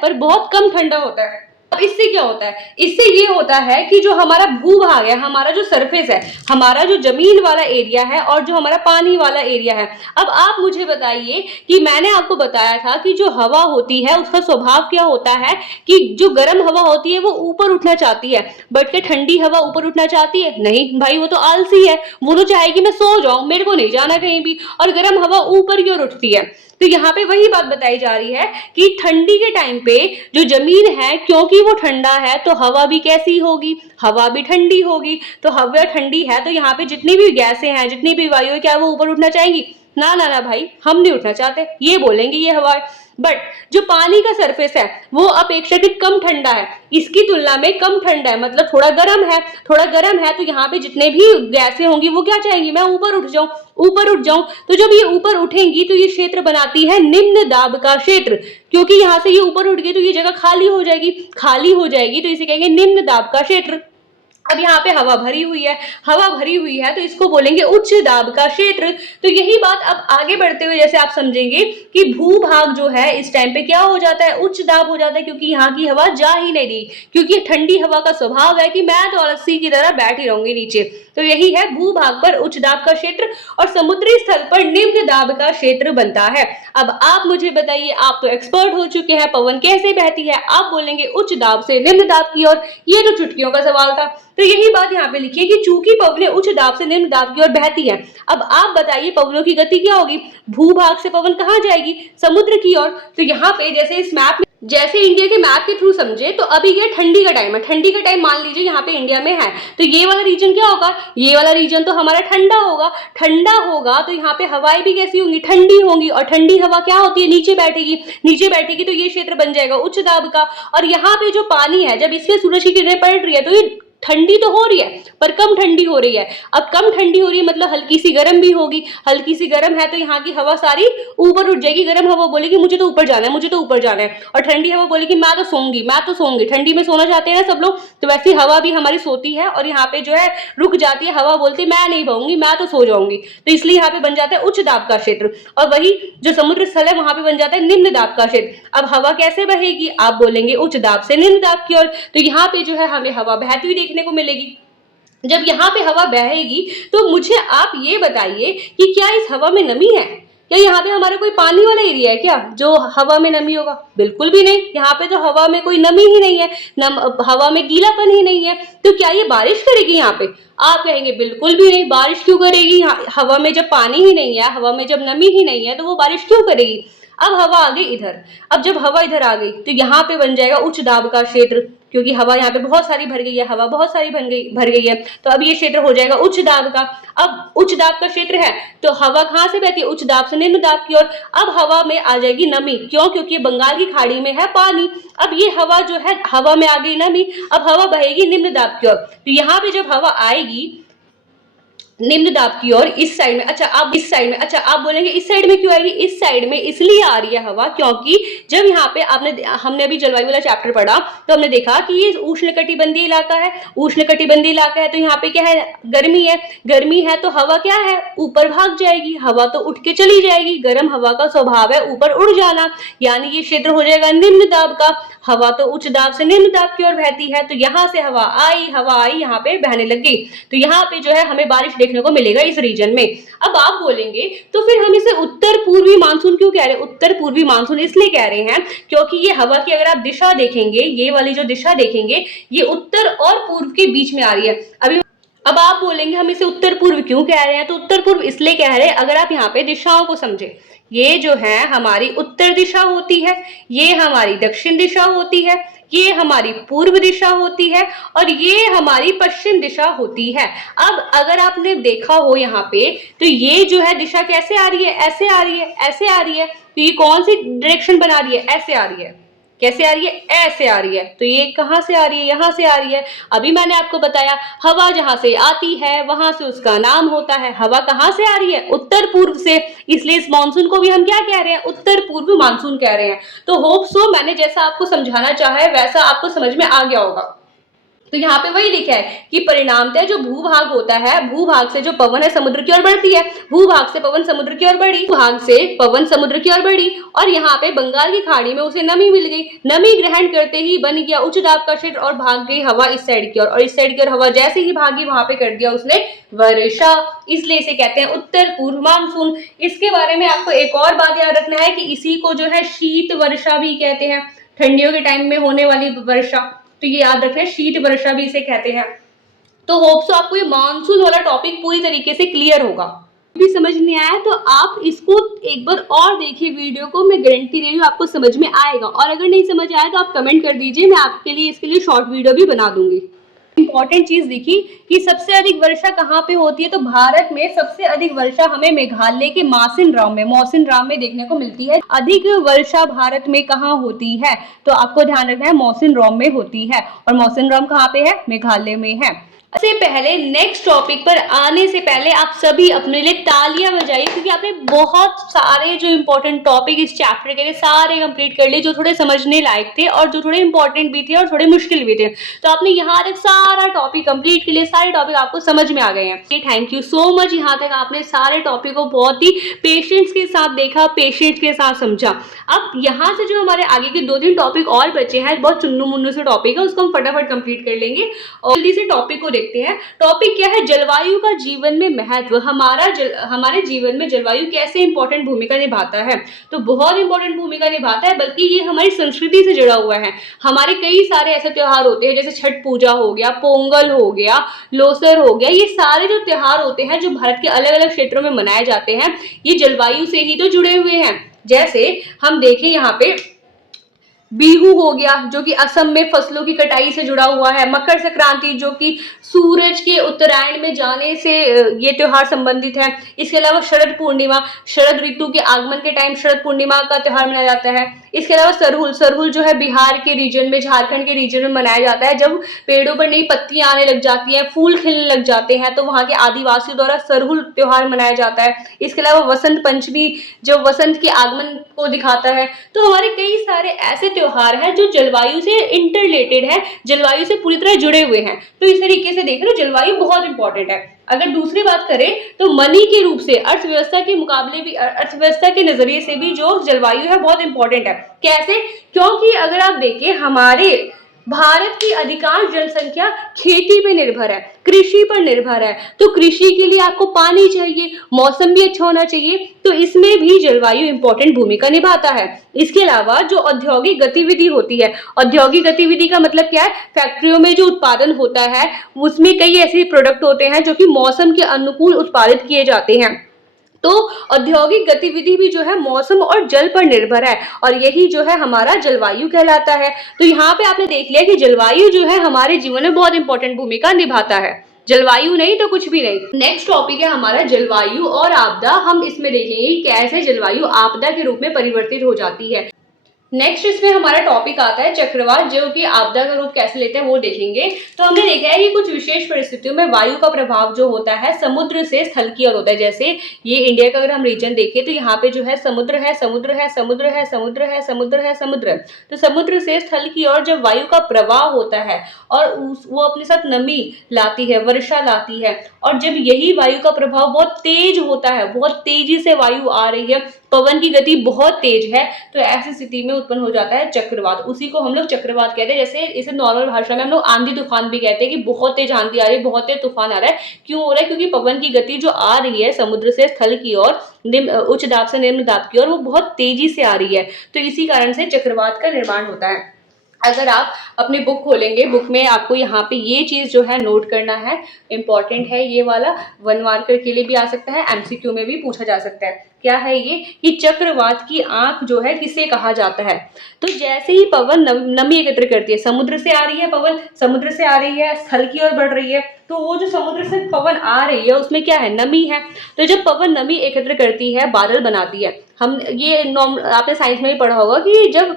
पर बहुत कम ठंडा होता है। अब इससे क्या होता है, इससे ये होता है कि जो हमारा भूभाग है, हमारा जो सरफेस है, हमारा जो जमीन वाला एरिया है और जो हमारा पानी वाला एरिया है। अब आप मुझे बताइए कि मैंने आपको बताया था कि जो हवा होती है उसका स्वभाव क्या होता है, कि जो गर्म हवा होती है वो ऊपर उठना चाहती है, बट क्या ठंडी हवा ऊपर उठना चाहती है? नहीं भाई, वो तो आलसी है, वो तो चाहेगी मैं सो जाऊं, मेरे को नहीं जाना कहीं भी, और गर्म हवा ऊपर की ओर उठती है। तो यहाँ पे वही बात बताई जा रही है कि ठंडी के टाइम पे जो जमीन है, क्योंकि वो ठंडा है तो हवा भी कैसी होगी, हवा भी ठंडी होगी। तो हवा ठंडी है तो यहाँ पे जितनी भी गैसें हैं, जितनी भी वायु है, क्या वो ऊपर उठना चाहेंगी? ना ना ना भाई, हम नहीं उठना चाहते, ये बोलेंगे ये हवा है। बट जो पानी का सरफेस है वो अपेक्षाकृत कम ठंडा है, इसकी तुलना में कम ठंडा है, मतलब थोड़ा गर्म है, थोड़ा गर्म है। तो यहाँ पे जितने भी गैसें होंगी वो क्या चाहेंगी, मैं ऊपर उठ जाऊं, ऊपर उठ जाऊं। तो जब ये ऊपर उठेंगी तो ये क्षेत्र बनाती है निम्न दाब का क्षेत्र, क्योंकि यहाँ से ये ऊपर उठ गई तो ये जगह खाली हो जाएगी, खाली हो जाएगी तो इसे कहेंगे निम्न दाब का क्षेत्र। अब यहाँ पे हवा भरी हुई है, हवा भरी हुई है तो इसको बोलेंगे उच्च दाब का क्षेत्र। तो यही बात अब आगे बढ़ते हुए जैसे आप समझेंगे कि भूभाग जो है इस टाइम पे क्या हो जाता है, उच्च दाब हो जाता है, क्योंकि यहाँ की हवा जा ही नहीं रही, क्योंकि ठंडी हवा का स्वभाव है कि मैं तो अलसी की तरह बैठी रहूंगी नीचे। तो यही है भूभाग पर उच्च दाब का क्षेत्र और समुद्री स्थल पर निम्न दाब का क्षेत्र बनता है। अब आप मुझे बताइए, आप तो एक्सपर्ट हो चुके हैं, पवन कैसे बहती है, आप बोलेंगे उच्च दाब से निम्न दाब की ओर। ये तो चुटकियों का सवाल था। तो यही बात यहाँ पे लिखिए कि चूंकि पवनें उच्च दाब से निम्न दाब की ओर बहती हैं। अब आप बताइए पवनों की गति क्या होगी, भूभाग से पवन कहाँ जाएगी, समुद्र की ओर। तो यहाँ पे जैसे इस मैप में, जैसे इंडिया के मैप के थ्रू समझे तो अभी ये ठंडी का टाइम है, ठंडी का टाइम मान लीजिए यहाँ पे इंडिया में है, तो ये वाला रीजन क्या होगा, ये वाला रीजन तो हमारा ठंडा होगा, ठंडा होगा तो यहाँ पे हवाएं भी कैसी होंगी, ठंडी होंगी, और ठंडी हवा क्या होती है, नीचे बैठेगी, नीचे बैठेगी तो ये क्षेत्र बन जाएगा उच्च दाब का। और यहाँ पे जो पानी है जब इसमें सूरज की किरणें पड़ रही है तो ये ठंडी तो हो रही है पर कम ठंडी हो रही है। अब कम ठंडी हो रही है मतलब हल्की सी गर्म भी होगी, हल्की सी गर्म है तो यहाँ की हवा सारी ऊपर उठ जाएगी। गर्म हवा बोलेगी मुझे तो ऊपर जाना है, मुझे तो ऊपर जाना है, और ठंडी हवा बोलेगी मैं तो सोऊंगी, मैं तो सोऊंगी। ठंडी में सोना चाहते हैं ना सब लोग, तो वैसी हवा भी हमारी सोती है और यहाँ पे जो है रुक जाती है, हवा बोलती है मैं नहीं बहूंगी, मैं तो सो जाऊंगी। तो इसलिए यहाँ पे बन जाता है उच्च दाब का क्षेत्र, और वही जो समुद्र स्थल है वहां पे बन जाता है निम्न दाब का क्षेत्र। अब हवा कैसे बहेगी, आप बोलेंगे उच्च दाब से निम्न दाब की ओर। तो यहाँ पे जो है हमें हवा बहती हुई देखने को मिलेगी। जब यहाँ पे हवा बहेगी तो मुझे आप ये बताइए कि क्या इस हवा में नमी है, क्या यहाँ पे हमारा कोई पानी वाला एरिया है क्या जो हवा में नमी होगा, बिल्कुल भी नहीं। यहाँ पे तो हवा में कोई नमी ही नहीं है, हवा में गीलापन ही नहीं है। तो क्या ये बारिश करेगी यहाँ पे, आप कहेंगे बिल्कुल भी नहीं। बारिश क्यों करेगी, हवा में जब पानी ही नहीं है, हवा में जब नमी ही नहीं है तो वो बारिश क्यों करेगी। अब हवा आ गई इधर, अब जब हवा इधर आ गई तो यहाँ पे बन जाएगा उच्च दाब का क्षेत्र, क्योंकि हवा यहाँ पे बहुत सारी भर गई है, हवा बहुत सारी भर गई है, तो अब ये क्षेत्र हो जाएगा उच्च दाब का। अब उच्च दाब का क्षेत्र है तो हवा कहाँ से बहती है, उच्च दाब से निम्न दाब की ओर। अब हवा में आ जाएगी नमी, क्यों, क्योंकि बंगाल की खाड़ी में है पानी। अब ये हवा जो है, हवा में आ गई नमी, अब हवा बहेगी निम्न दाब की ओर। तो यहाँ पे जब हवा आएगी निम्न दाब की ओर इस साइड में, अच्छा आप इस साइड में, अच्छा आप बोलेंगे इस साइड में क्यों आएगी, इस साइड में इसलिए आ रही है हवा क्योंकि जब यहाँ पे हमने अभी जलवायु वाला चैप्टर पढ़ा तो हमने देखा कि ये उष्णकटिबंधीय इलाका है, उष्णकटिबंधीय इलाका है तो यहाँ पे क्या है, गर्मी है, गर्मी है तो हवा क्या है, ऊपर भाग जाएगी, हवा तो उठ के चली जाएगी। गर्म हवा का स्वभाव है ऊपर उड़ जाना, यानी ये क्षेत्र हो जाएगा निम्न दाब का। हवा तो उच्च दाब से निम्न दाब की ओर बहती है, तो यहाँ से हवा आई यहाँ पे बहने लग गई, तो यहाँ पे जो है हमें बारिश देखने को मिलेगा इस रीजन में। अब आप बोलेंगे तो फिर हम इसे उत्तर पूर्वी मानसून क्यों कह रहे हैं, उत्तर पूर्वी मानसून इसलिए कह रहे हैं क्योंकि ये हवा की अगर आप दिशा देखेंगे, ये वाली जो दिशा देखेंगे ये उत्तर और पूर्व के बीच में आ रही है। अब आप बोलेंगे हम इसे उत्तर पूर्व क्यों कह रहे हैं, तो उत्तर पूर्व इसलिए कह रहे हैं, अगर आप यहाँ पे दिशाओं को समझे, ये जो है हमारी उत्तर दिशा होती है, ये हमारी दक्षिण दिशा होती है, ये हमारी पूर्व दिशा होती है और ये हमारी पश्चिम दिशा होती है। अब अगर आपने देखा हो यहाँ पे तो ये जो है दिशा कैसे आ रही है, ऐसे आ रही है, ऐसे आ रही है, तो ये कौन सी डायरेक्शन बना रही है, ऐसे आ रही है, कैसे आ रही है, ऐसे आ रही है, तो ये कहां से आ रही है, यहां से आ रही है। अभी मैंने आपको बताया हवा जहां से आती है वहां से उसका नाम होता है। हवा कहां से आ रही है, उत्तर पूर्व से, इसलिए इस मानसून को भी हम क्या कह रहे हैं, उत्तर पूर्व मानसून कह रहे हैं। तो होप सो मैंने जैसा आपको समझाना चाहा है वैसा आपको समझ में आ गया होगा। तो यहाँ पे वही लिखा है कि परिणामतः जो भूभाग होता है, भूभाग से जो पवन है समुद्र की ओर बढ़ती है, भूभाग से पवन समुद्र की ओर बढ़ी, भूभाग से पवन समुद्र की ओर बढ़ी और यहाँ पे बंगाल की खाड़ी में उसे नमी मिल गई, नमी ग्रहण करते ही बन गया उच्च दाब का क्षेत्र और भाग गई हवा इस साइड की ओर, और इस साइड की ओर हवा जैसे ही भागी वहां पे कर दिया उसने वर्षा, इसलिए इसे कहते हैं उत्तर पूर्व मानसून। इसके बारे में आपको एक और बात याद रखना है कि इसी को जो है शीत वर्षा भी कहते हैं, ठंडियों के टाइम में होने वाली वर्षा, तो ये याद रखें शीत वर्षा भी इसे कहते हैं। तो होप सो आपको ये मानसून वाला टॉपिक पूरी तरीके से क्लियर होगा। भी समझ नहीं आया तो आप इसको एक बार और देखिए वीडियो को, मैं गारंटी दे रही हूँ आपको समझ में आएगा, और अगर नहीं समझ आया तो आप कमेंट कर दीजिए, मैं आपके लिए इसके लिए शॉर्ट वीडियो भी बना दूंगी। इंपॉर्टेंट चीज दिखी कि सबसे अधिक वर्षा कहाँ पे होती है, तो भारत में सबसे अधिक वर्षा हमें मेघालय के मौसिनराम में देखने को मिलती है। अधिक वर्षा भारत में कहाँ होती है, तो आपको ध्यान रखना है मौसिनराम में होती है, और मौसिनराम कहाँ पे है, मेघालय में है। इससे पहले नेक्स्ट टॉपिक पर आने से पहले आप सभी अपने लिए तालियां बजाइए, क्योंकि आपने बहुत सारे जो इंपॉर्टेंट टॉपिक इस चैप्टर के लिए सारे कंप्लीट कर लिए, जो थोड़े समझने लायक थे और जो थोड़े इंपॉर्टेंट भी थे और थोड़े मुश्किल भी थे। तो आपने यहाँ तक सारा टॉपिक कंप्लीट कर लिया, सारे टॉपिक आपको समझ में आ गए हैं। थैंक यू सो मच, यहाँ तक आपने सारे टॉपिक को बहुत ही पेशेंस के साथ देखा, पेशेंस के साथ समझा। अब यहाँ से जो हमारे आगे के 2-3 टॉपिक और बचे हैं, बहुत चुन्नू मुन्नू से टॉपिक है, उसको हम फटाफट कंप्लीट कर लेंगे और जल्दी से टॉपिक को देखते हैं। टॉपिक क्या है, जलवायु का जीवन में महत्व। हमारे जीवन में जलवायु कैसे इंपॉर्टेंट भूमिका निभाता है, तो बहुत इंपॉर्टेंट भूमिका निभाता है, बल्कि ये हमारी संस्कृति से जुड़ा हुआ है। हमारे कई सारे ऐसे त्योहार होते हैं, जैसे छठ पूजा हो गया, पोंगल हो गया, लोसर हो गया, ये सारे जो त्योहार होते हैं जो भारत के अलग अलग क्षेत्रों में मनाए जाते हैं, ये जलवायु से ही तो जुड़े हुए हैं। जैसे हम देखें यहाँ पे बिहू हो गया, जो कि असम में फसलों की कटाई से जुड़ा हुआ है। मकर संक्रांति, जो कि सूरज के उत्तरायण में जाने से ये त्योहार संबंधित है। इसके अलावा शरद पूर्णिमा, शरद ऋतु के आगमन के टाइम शरद पूर्णिमा का त्योहार मनाया जाता है। इसके अलावा सरहुल जो है बिहार के रीजन में, झारखंड के रीजन में मनाया जाता है। जब पेड़ों पर नई पत्तियां आने लग जाती हैं, फूल खिलने लग जाते हैं, तो वहां के आदिवासियों द्वारा सरहुल त्योहार मनाया जाता है। इसके अलावा वसंत पंचमी, जो वसंत के आगमन को दिखाता है। तो हमारे कई सारे ऐसे त्योहार हैं जो जलवायु से इंटरलेटेड है, जलवायु से पूरी तरह जुड़े हुए हैं। तो इस तरीके से देख रहे हो, जलवायु बहुत इंपॉर्टेंट है। अगर दूसरी बात करें तो मनी के रूप से, अर्थव्यवस्था के मुकाबले भी, अर्थव्यवस्था के नजरिए से भी जो जलवायु है बहुत इंपॉर्टेंट है। कैसे? क्योंकि अगर आप देखें, हमारे भारत की अधिकांश जनसंख्या खेती पे निर्भर है, कृषि पर निर्भर है। तो कृषि के लिए आपको पानी चाहिए, मौसम भी अच्छा होना चाहिए, तो इसमें भी जलवायु इंपॉर्टेंट भूमिका निभाता है। इसके अलावा जो औद्योगिक गतिविधि होती है, औद्योगिक गतिविधि का मतलब क्या है, फैक्ट्रियों में जो उत्पादन होता है उसमें कई ऐसे प्रोडक्ट होते हैं जो कि मौसम के अनुकूल उत्पादित किए जाते हैं। तो औद्योगिक गतिविधि भी जो है मौसम और जल पर निर्भर है, और यही जो है हमारा जलवायु कहलाता है। तो यहाँ पे आपने देख लिया कि जलवायु जो है हमारे जीवन में बहुत इंपॉर्टेंट भूमिका निभाता है। जलवायु नहीं तो कुछ भी नहीं। नेक्स्ट टॉपिक है हमारा जलवायु और आपदा। हम इसमें देखेंगे कैसे जलवायु आपदा के रूप में परिवर्तित हो जाती है। नेक्स्ट इसमें हमारा टॉपिक आता है चक्रवात, जो कि आपदा का रूप कैसे लेते हैं वो देखेंगे। तो हमने देखा है कि कुछ विशेष परिस्थितियों में वायु का प्रभाव जो होता है समुद्र से स्थल की ओर होता है। जैसे ये इंडिया का अगर हम रीजन देखें तो यहाँ पे जो है समुद्र है, समुद्र है, समुद्र है, समुद्र है, समुद्र है, समुद्र। तो समुद्र से स्थल की ओर जब वायु का प्रवाह होता है और वो अपने साथ नमी लाती है, वर्षा लाती है, और जब यही वायु का प्रभाव बहुत तेज होता है, बहुत तेजी से वायु आ रही है, पवन की गति बहुत तेज है, तो ऐसी स्थिति में उत्पन्न हो जाता है चक्रवात। उसी को हम लोग चक्रवात कहते हैं। जैसे इसे नॉर्मल भाषा में हम लोग आंधी तूफान भी कहते हैं कि बहुत तेज आंधी आ रही है, बहुत तेज तूफान आ रहा है। क्यों हो रहा है? क्योंकि पवन की गति जो आ रही है समुद्र से स्थल की ओर, उच्च दाब से निम्न दाब की ओर, वो बहुत तेजी से आ रही है। तो इसी कारण से चक्रवात का निर्माण होता है। अगर आप अपनी बुक खोलेंगे, बुक में आपको यहाँ पे ये चीज जो है नोट करना है, इंपॉर्टेंट है ये वाला, 1 मार्कर के लिए भी आ सकता है, एमसीक्यू में भी पूछा जा सकता है। क्या है ये कि चक्रवात की आंख जो है किसे कहा जाता है? तो जैसे ही पवन नमी एकत्र करती है, समुद्र से आ रही है पवन, समुद्र से आ रही है, स्थल की ओर बढ़ रही है, तो वो जो समुद्र से पवन आ रही है उसमें क्या है? नमी है। तो जब पवन नमी एकत्र करती है, बादल बनाती है। हम ये आपने साइंस में भी पढ़ा होगा कि जब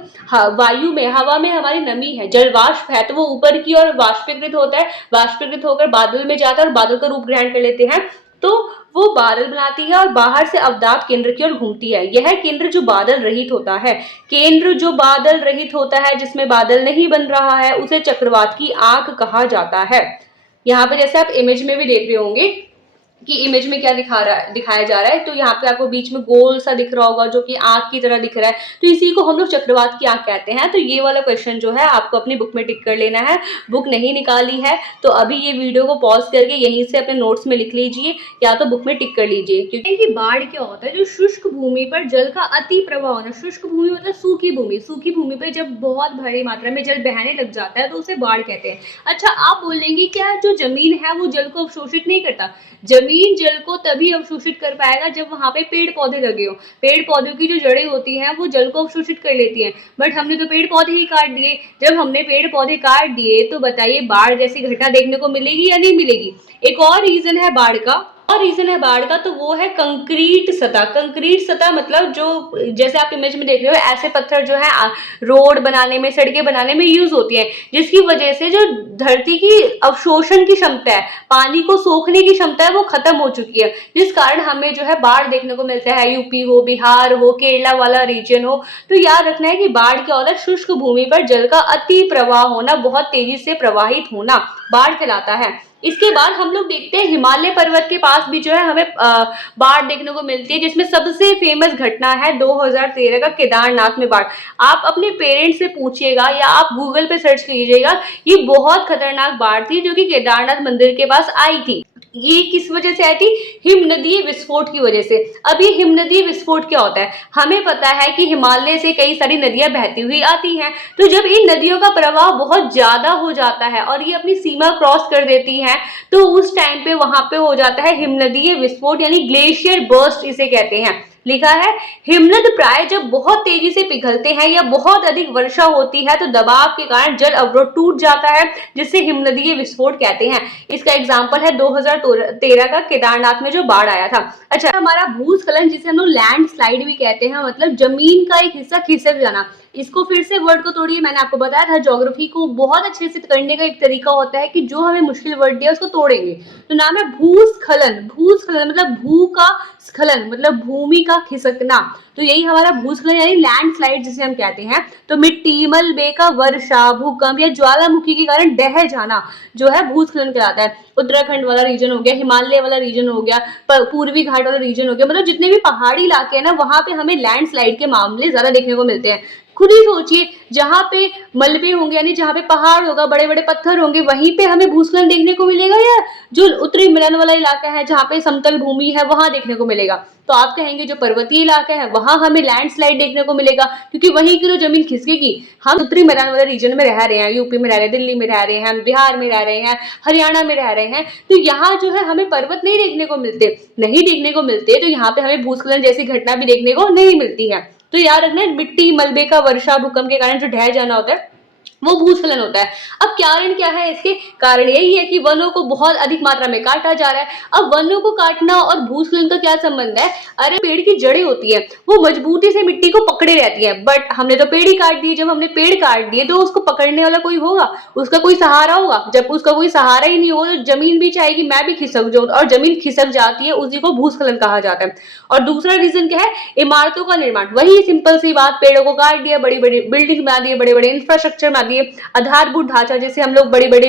वायु में, हवा में हमारी नमी है, जल वाष्प है, तो वो ऊपर की ओर वाष्पीकृत होता है, वाष्पीकृत होकर बादल में जाता है और बादल का रूप ग्रहण कर लेते हैं। तो वो बादल बनाती है और बाहर से अवदाब केंद्र की ओर घूमती है। यह केंद्र जो बादल रहित होता है, केंद्र जो बादल रहित होता है, जिसमें बादल नहीं बन रहा है, उसे चक्रवात की आंख कहा जाता है। यहाँ पे जैसे आप इमेज में भी देख रहे होंगे कि इमेज में क्या दिखाया जा रहा है, तो यहाँ पे आपको बीच में गोल सा दिख रहा होगा जो कि आंख की तरह दिख रहा है, तो इसी को हम लोग चक्रवात की आंख कहते हैं। तो ये वाला क्वेश्चन जो है आपको अपनी बुक में टिक कर लेना है। बुक नहीं निकाली है तो अभी ये वीडियो को पॉज करके यहीं से अपने नोट्स में लिख लीजिए, या तो बुक में टिक कर लीजिए। क्योंकि बाढ़ क्या होता है? जो शुष्क भूमि पर जल का अति प्रवाह होना। शुष्क भूमि मतलब सूखी भूमि, सूखी भूमि पर जब बहुत भारी मात्रा में जल बहने लग जाता है तो उसे बाढ़ कहते हैं। अच्छा, आप बोलेंगे क्या जो जमीन है वो जल को अवशोषित नहीं करता? जमीन जमीन जल को तभी अवशोषित कर पाएगा जब वहां पे पेड़ पौधे लगे हो। पेड़ पौधों की जो जड़ें होती हैं वो जल को अवशोषित कर लेती हैं, बट हमने तो पेड़ पौधे ही काट दिए। जब हमने पेड़ पौधे काट दिए तो बताइए बाढ़ जैसी घटना देखने को मिलेगी या नहीं मिलेगी। एक और रीजन है बाढ़ का, और रीजन है बाढ़ का, तो वो है कंक्रीट सतह। कंक्रीट सतह मतलब जो जैसे आप इमेज में देख रहे हो ऐसे पत्थर जो है रोड बनाने में, सड़कें बनाने में यूज होती हैं, जिसकी वजह से जो धरती की अवशोषण की क्षमता है, पानी को सोखने की क्षमता है, वो खत्म हो चुकी है, जिस कारण हमें जो है बाढ़ देखने को मिलता है। यूपी हो, बिहार हो, केरला वाला रीजन हो, तो याद रखना है कि बाढ़ क्या होता है, शुष्क भूमि पर जल का अति प्रवाह होना, बहुत तेजी से प्रवाहित होना बाढ़ कहलाता है। इसके बाद हम लोग देखते हैं हिमालय पर्वत के पास भी जो है हमें बाढ़ देखने को मिलती है, जिसमें सबसे फेमस घटना है 2013 का केदारनाथ में बाढ़। आप अपने पेरेंट्स से पूछिएगा या आप गूगल पे सर्च कीजिएगा, ये बहुत खतरनाक बाढ़ थी जो कि केदारनाथ मंदिर के पास आई थी। ये किस वजह से आई थी? हिमनदीय विस्फोट की वजह से। अब ये हिमनदीय विस्फोट क्या होता है? हमें पता है कि हिमालय से कई सारी नदियां बहती हुई आती हैं, तो जब इन नदियों का प्रवाह बहुत ज्यादा हो जाता है और ये अपनी सीमा क्रॉस कर देती हैं, तो उस टाइम पे वहां पे हो जाता है हिमनदीय विस्फोट, यानी ग्लेशियर बर्स्ट इसे कहते हैं। लिखा है हिमनद प्राय जब बहुत तेजी से पिघलते हैं या बहुत अधिक वर्षा होती है तो दबाव के कारण जल अवरोध टूट जाता है, जिससे हिमनदीय विस्फोट कहते हैं। इसका एग्जांपल है 2013 का केदारनाथ में जो बाढ़ आया था। अच्छा, हमारा भूस्खलन जिसे हम लोग लैंड स्लाइड भी कहते हैं, मतलब जमीन का एक हिस्सा खिसक जाना। इसको फिर से वर्ड को तोड़िए, मैंने आपको बताया था ज्योग्राफी को बहुत अच्छे से करने का एक तरीका होता है कि जो हमें मुश्किल वर्ड दिया उसको तोड़ेंगे। तो नाम है भूस्खलन। भूस्खलन मतलब भू का स्खलन, मतलब भूमि का खिसकना। तो यही हमारा भूस्खलन यानी लैंडस्लाइड जिसे हम कहते हैं। तो मिट्टी, मलबे का वर्षा, भूकंप या ज्वालामुखी के कारण बह जाना जो है भूस्खलन कहलाता है। उत्तराखंड वाला रीजन हो गया, हिमालय वाला रीजन हो गया, पूर्वी घाट वाला रीजन हो गया, मतलब जितने भी पहाड़ी इलाके हैं ना, वहां पे हमें लैंडस्लाइड के मामले ज्यादा देखने को मिलते हैं। खुद ही सोचिए, जहां पे मलबे होंगे यानी जहां पे पहाड़ होगा, बड़े बड़े पत्थर होंगे, वहीं पे हमें भूस्खलन देखने को मिलेगा, या जो उत्तरी मिलन वाला इलाका है जहां पे समतल भूमि है वहां देखने को मिलेगा। तो आप कहेंगे जो पर्वतीय इलाका है वहां हमें लैंडस्लाइड देखने को मिलेगा, क्योंकि वहीं की जो जमीन खिसकेगी। हम उत्तरी मैदान वाले रीजन में रह रहे हैं, यूपी में रह रहे हैं, दिल्ली में रह रहे हैं, बिहार में रह रहे हैं, हरियाणा में रह रहे हैं, तो यहाँ जो है हमें पर्वत नहीं देखने को मिलते, तो यहाँ पे हमें भूस्खलन जैसी घटना भी देखने को नहीं मिलती है। तो याद रखना, मिट्टी, मलबे का वर्षा, भूकंप के कारण जो ढह जाना होता है वो भूस्खलन होता है। अब कारण क्या है इसके? कारण यही है कि वनों को बहुत अधिक मात्रा में काटा जा रहा है। अब वनों को काटना और भूस्खलन का क्या संबंध है? अरे पेड़ की जड़ें होती है, वो मजबूती से मिट्टी को पकड़े रहती है, बट हमने तो पेड़ ही काट दिए। जब हमने पेड़ काट दिए तो उसको पकड़ने वाला कोई होगा, उसका कोई सहारा होगा। जब उसका कोई सहारा ही नहीं होगा तो जमीन भी चाहेगी मैं भी खिसक जाऊं, और जमीन खिसक जाती है, उसी को भूस्खलन कहा जाता है। और दूसरा रीजन क्या है? इमारतों का निर्माण। वही सिंपल सी बात, पेड़ों को काट दिया, बड़ी बड़ी बिल्डिंग बना दी, बड़े बड़े इंफ्रास्ट्रक्चर बना दिए, आधारभूत ढांचा, जैसे हम लोग बड़े बड़े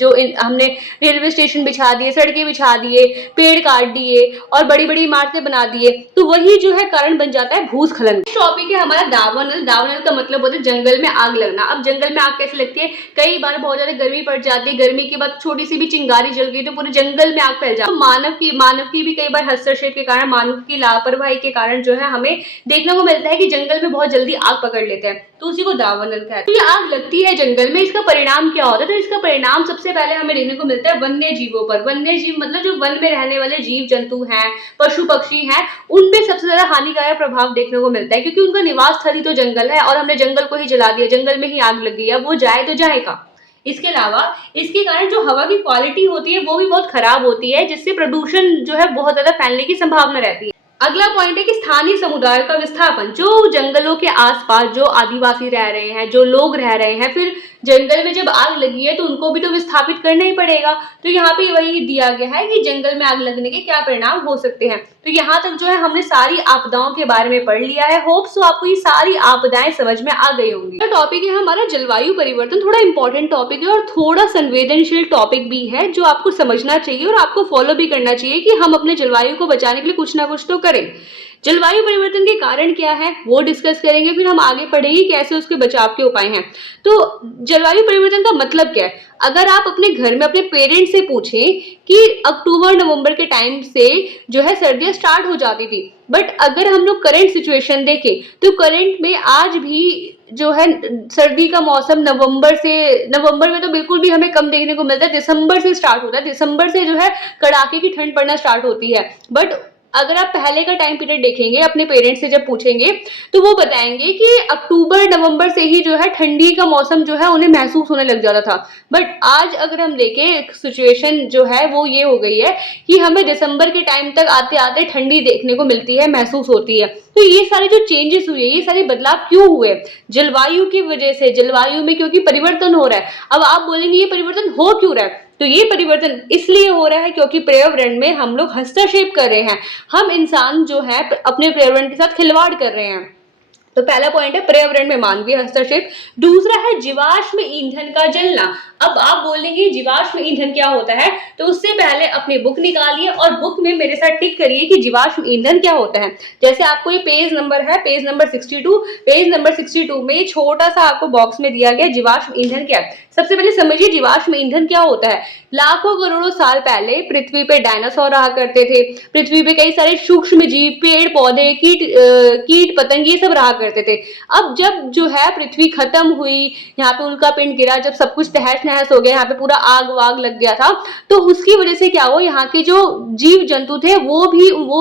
जो हमने रेलवे स्टेशन बिछा दिए, सड़कें बिछा दिए, पेड़ काट दिए और बड़ी बड़ी इमारतें बना दिए, तो वही जो है कारण बन जाता है भूस्खलन। टॉपिक है हमारा दावानल। दावानल का मतलब होता है जंगल में आग लगना। अब जंगल में आग कैसे लगती है? कई बार बहुत ज्यादा गर्मी पड़ जाती है, गर्मी के बाद छोटी सी भी चिंगारी जल गई तो पूरे जंगल में आग फैल जाती है। तो मानव की भी कई बार हस्तक्षेप के कारण, मानव की लापरवाही के कारण जो है हमें देखने को मिलता है कि जंगल में बहुत जल्दी आग पकड़ लेते हैं, तो उसी को दावानल कहते हैं। तो ये आग लगती है जंगल में, इसका परिणाम क्या होता है? तो इसका परिणाम सबसे पहले हमें देखने को मिलता है वन्य जीवों पर। वन्य जीव मतलब जो वन में रहने वाले जीव जंतु हैं, पशु पक्षी हैं, उन पे सबसे ज्यादा हानिकारक प्रभाव देखने को मिलता है, क्योंकि उनका निवास स्थल ही तो जंगल है और हमने जंगल को ही जला दिया, जंगल में ही आग लग गई है, वो जाए तो जाएगा। इसके अलावा इसके कारण जो हवा की क्वालिटी होती है वो भी बहुत खराब होती है, जिससे प्रदूषण जो है बहुत ज्यादा फैलने की संभावना रहती है। अगला पॉइंट है कि स्थानीय समुदाय का विस्थापन। जो जंगलों के आसपास जो आदिवासी रह रहे हैं, जो लोग रह रहे हैं, फिर जंगल में जब आग लगी है तो उनको भी तो विस्थापित करना ही पड़ेगा। तो यहाँ पे वही दिया गया है कि जंगल में आग लगने के क्या परिणाम हो सकते हैं। तो यहाँ तक जो है हमने सारी आपदाओं के बारे में पढ़ लिया है। होप सो आपको ये सारी आपदाएं समझ में आ गई होंगी। टॉपिक है हमारा जलवायु परिवर्तन। थोड़ा इंपॉर्टेंट टॉपिक है और थोड़ा संवेदनशील टॉपिक भी है, जो आपको समझना चाहिए और आपको फॉलो भी करना चाहिए कि हम अपने जलवायु को बचाने के लिए कुछ ना कुछ तो करें। जलवायु परिवर्तन के कारण क्या है वो डिस्कस करेंगे, फिर हम आगे पढ़ेंगे कैसे उसके बचाव के उपाय हैं। तो जलवायु परिवर्तन का मतलब क्या है? अगर आप अपने घर में अपने पेरेंट्स से पूछें कि अक्टूबर नवंबर के टाइम से जो है सर्दियां स्टार्ट हो जाती थी, बट अगर हम लोग करंट सिचुएशन देखें तो करंट में आज भी जो है सर्दी का मौसम नवंबर में तो बिल्कुल भी हमें कम देखने को मिलता है, दिसंबर से स्टार्ट होता है, दिसंबर से जो है कड़ाके की ठंड पड़ना स्टार्ट होती है। बट अगर आप पहले का टाइम पीरियड देखेंगे अपने पेरेंट्स से जब पूछेंगे तो वो बताएंगे कि अक्टूबर नवंबर से ही जो है ठंडी का मौसम जो है उन्हें महसूस होने लग जाता था। बट आज अगर हम देखें सिचुएशन जो है वो ये हो गई है कि हमें दिसंबर के टाइम तक आते आते ठंडी देखने को मिलती है, महसूस होती है। तो ये सारे जो चेंजेस हुए, ये सारे बदलाव क्यों हुए? जलवायु की वजह से, जलवायु में क्योंकि परिवर्तन हो रहा है। अब आप बोलेंगे ये परिवर्तन हो क्यों रहा है? तो ये परिवर्तन इसलिए हो रहा है क्योंकि पर्यावरण में हम लोग हस्तक्षेप कर रहे हैं, हम इंसान जो है अपने पर्यावरण के साथ खिलवाड़ कर रहे हैं। तो पहला पॉइंट है पर्यावरण में मानवीय हस्तक्षेप। दूसरा है जीवाश्म ईंधन का जलना। अब आप बोलेंगे जीवाश्म ईंधन क्या होता है, तो उससे पहले अपनी बुक निकालिए और बुक में मेरे साथ टिक करिए कि जीवाश्म ईंधन क्या होता है। जैसे आपको ये पेज नंबर है, पेज नंबर 62, पेज नंबर 62 में छोटा सा आपको बॉक्स में दिया गया जीवाश्म ईंधन क्या है। सबसे पहले समझिए जीवाश्म ईंधन क्या होता है। लाखों करोड़ों साल पहले पृथ्वी पे डायनासोर रहा करते थे, पृथ्वी पे कई सारे सूक्ष्म जीव, पेड़ पौधे, कीट पतंग ये सब रहा करते थे। अब जब जो है पृथ्वी खत्म हुई, यहाँ पे उल्का पिंड गिरा, जब सब कुछ तहस नहस हो गया, यहाँ पे पूरा आग वाग लग गया था, तो उसकी वजह से क्या हुआ, यहाँ के जो जीव जंतु थे वो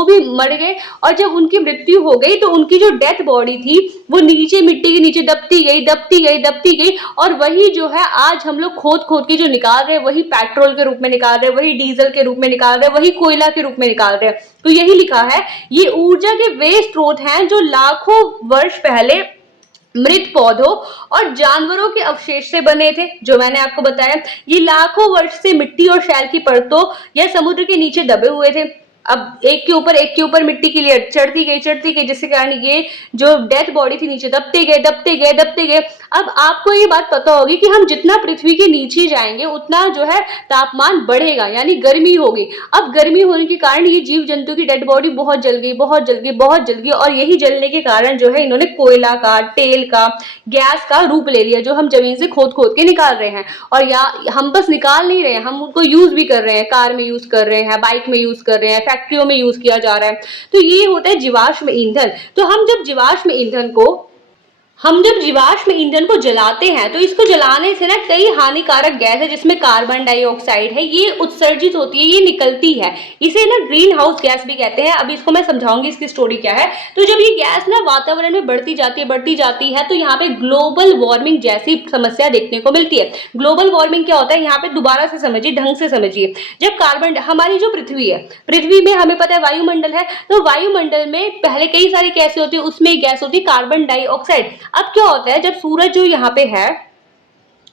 भी मर गए। और जब उनकी मृत्यु हो गई तो उनकी जो डेथ बॉडी थी वो नीचे मिट्टी के नीचे दबती गई, दबती गई, दबती गई। और वही जो है आज हम लोग खोद खोद के जो निकाल रहे हैं, वही पेट्रोल के रूप में निकाल रहे हैं, वही डीजल के रूप में निकाल रहे हैं, वही कोयला के रूप में निकाल रहे हैं। तो यही लिखा है, ये ऊर्जा के वे स्रोत हैं जो लाखों वर्ष पहले मृत पौधों और जानवरों के अवशेष से बने थे। जो मैंने आपको बताया, ये लाखों वर्ष से मिट्टी और शैल की परतों या समुद्र के नीचे दबे हुए थे। अब एक के ऊपर मिट्टी की लेयर चढ़ती गई, जिसके कारण ये जो डेथ बॉडी थी नीचे दबते गए, दबते गए, दबते गए। अब आपको ये बात पता होगी कि हम जितना पृथ्वी के नीचे जाएंगे उतना जो है तापमान बढ़ेगा, यानी गर्मी होगी। अब गर्मी होने के कारण ये जीव जंतु की डेड बॉडी बहुत जल गई, बहुत जल गई, बहुत जल गई। और यही जलने के कारण जो है इन्होंने कोयला का, तेल का, गैस का रूप ले लिया, जो हम जमीन से खोद खोद के निकाल रहे हैं। और या हम बस निकाल नहीं रहे हैं, हम उनको यूज भी कर रहे हैं, कार में यूज कर रहे हैं, बाइक में यूज कर रहे हैं, फैक्ट्रियों में यूज किया जा रहा है। तो ये होता है जीवाश्म ईंधन। तो हम जब जीवाश्म ईंधन को जलाते हैं तो इसको जलाने से ना कई हानिकारक गैस है, जिसमें कार्बन डाइऑक्साइड है, ये उत्सर्जित होती है, ये निकलती है। इसे ना ग्रीन हाउस गैस भी कहते हैं। अभी इसको मैं समझाऊंगी इसकी स्टोरी क्या है। तो जब ये गैस ना वातावरण में बढ़ती जाती है तो यहाँ पे ग्लोबल वार्मिंग जैसी समस्या देखने को मिलती है। ग्लोबल वार्मिंग क्या होता है, यहाँ पे दोबारा से समझिए, ढंग से समझिए। जब हमारी जो पृथ्वी है, पृथ्वी में हमें पता है वायुमंडल है, तो वायुमंडल में पहले कई सारी गैसें होती है, उसमें एक गैस होती है कार्बन डाइऑक्साइड। अब क्या होता है, जब सूरज जो यहाँ पे है,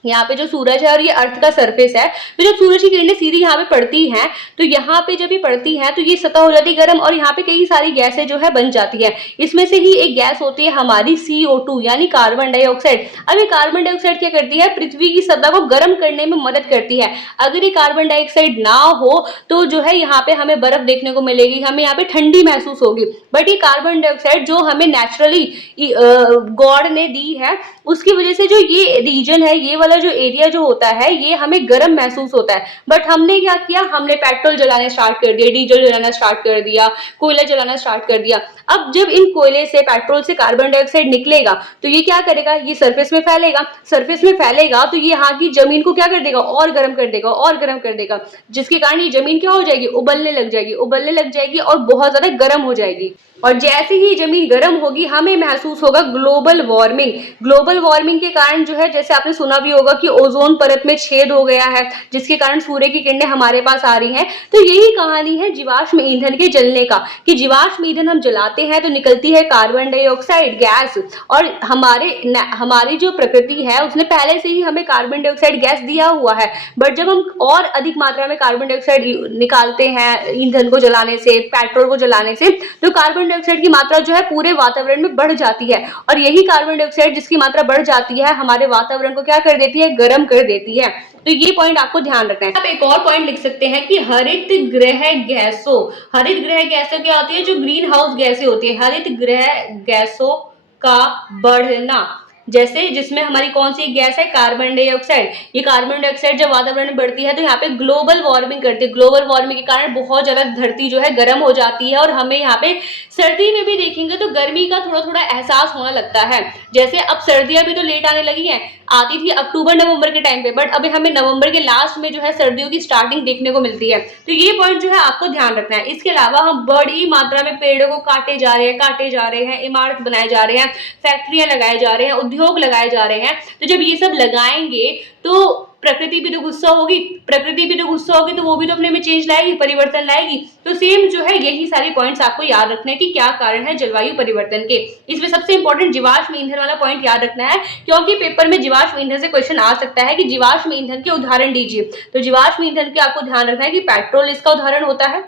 यहाँ पे जो सूरज है और ये अर्थ का सरफेस है, तो जब सूरज की किरणें सीधी यहाँ पे पड़ती हैं तो यहाँ पे जब ये पड़ती हैं तो ये सतह हो जाती है गर्म और यहाँ पे कई सारी गैसें जो है बन जाती है। इसमें से ही एक गैस होती है हमारी CO2 यानी कार्बन डाइऑक्साइड। अब ये कार्बन डाइऑक्साइड क्या करती है, पृथ्वी की सतह को गर्म करने में मदद करती है। अगर ये कार्बन डाइऑक्साइड ना हो तो जो है यहाँ पे हमें बर्फ देखने को मिलेगी, हमें यहाँ पे ठंडी महसूस होगी। बट ये कार्बन डाइऑक्साइड जो हमें नेचुरली गॉड ने दी है, उसकी वजह से जो ये रीजन है, ये वाला जो एरिया जो होता है, ये हमें गर्म महसूस होता है। बट हमने क्या किया, हमने पेट्रोल जलाने स्टार्ट कर दिया, डीजल जलाना स्टार्ट कर दिया, कोयला जलाना स्टार्ट कर दिया। अब जब इन कोयले से, पेट्रोल से कार्बन डाइऑक्साइड निकलेगा तो ये क्या करेगा, ये सरफेस में फैलेगा। सरफेस में फैलेगा तो ये यहाँ की जमीन को क्या कर देगा, और गर्म कर देगा, और गर्म कर देगा, जिसके कारण ये जमीन क्या हो जाएगी, उबलने लग जाएगी और बहुत ज्यादा गर्म हो जाएगी। और जैसे ही जमीन गर्म होगी हमें महसूस होगा ग्लोबल वार्मिंग। ग्लोबल वार्मिंग के कारण जो है, जैसे आपने सुना भी होगा कि ओजोन परत में छेद हो गया है, जिसके कारण सूर्य की किरणें हमारे पास आ रही हैं। तो यही कहानी है जीवाश्म ईंधन के जलने का, कि जीवाश्म ईंधन हम जलाते हैं तो निकलती है कार्बन डाइऑक्साइड गैस। और हमारी जो प्रकृति है उसने पहले से ही हमें कार्बन डाइऑक्साइड गैस दिया हुआ है। बट जब हम और अधिक मात्रा में कार्बन डाइऑक्साइड निकालते हैं ईंधन को जलाने से, पेट्रोल को जलाने से, तो कार्बन डाइऑक्साइड की मात्रा जो है पूरे वातावरण में बढ़ जाती है। और यही कार्बन डाइऑक्साइड जिसकी मात्रा बढ़ जाती है हमारे वातावरण को क्या कर देती है, गर्म कर देती है। तो ये पॉइंट आपको ध्यान रखना है। आप एक और पॉइंट लिख सकते हैं कि हरित गृह गैसों, हरित गृह गैसों क्या होती है, जो ग्रीन हाउस गैसें होती है, हरित गृह गैसों का बढ़ना, जैसे जिसमें हमारी कौन सी गैस है, कार्बन डाइऑक्साइड। ये कार्बन डाइऑक्साइड जब वातावरण में बढ़ती है तो यहाँ पे ग्लोबल वार्मिंग करती है, ग्लोबल वार्मिंग के कारण बहुत ज्यादा धरती जो है गर्म हो जाती है और हमें यहाँ पे सर्दी में भी देखेंगे तो गर्मी का थोड़ा थोड़ा एहसास होने लगता है। जैसे अब सर्दियां भी तो लेट आने लगी हैं, आती थी अक्टूबर नवंबर के टाइम पे, बट अभी हमें नवंबर के लास्ट में जो है सर्दियों की स्टार्टिंग देखने को मिलती है। तो ये पॉइंट जो है आपको ध्यान रखना है। इसके अलावा हम बड़ी मात्रा में पेड़ों को काटे जा रहे हैं, इमारत बनाए जा रहे हैं, फैक्ट्रियां लगाए जा रहे हैं, उद्योग लगाए जा रहे हैं। तो जब ये सब लगाएंगे तो प्रकृति भी तो गुस्सा होगी, तो वो भी तो अपने में चेंज लाएगी, परिवर्तन लाएगी। तो सेम जो है यही सारे पॉइंट्स आपको याद रखना है कि क्या कारण है जलवायु परिवर्तन के। इसमें सबसे इंपॉर्टेंट जीवाश्म ईंधन वाला पॉइंट याद रखना है, क्योंकि पेपर में जीवाश्म ईंधन से क्वेश्चन आ सकता है कि जीवाश्म ईंधन के उदाहरण दीजिए। तो जीवाश्म ईंधन के आपको ध्यान रखना है कि पेट्रोल इसका उदाहरण होता है,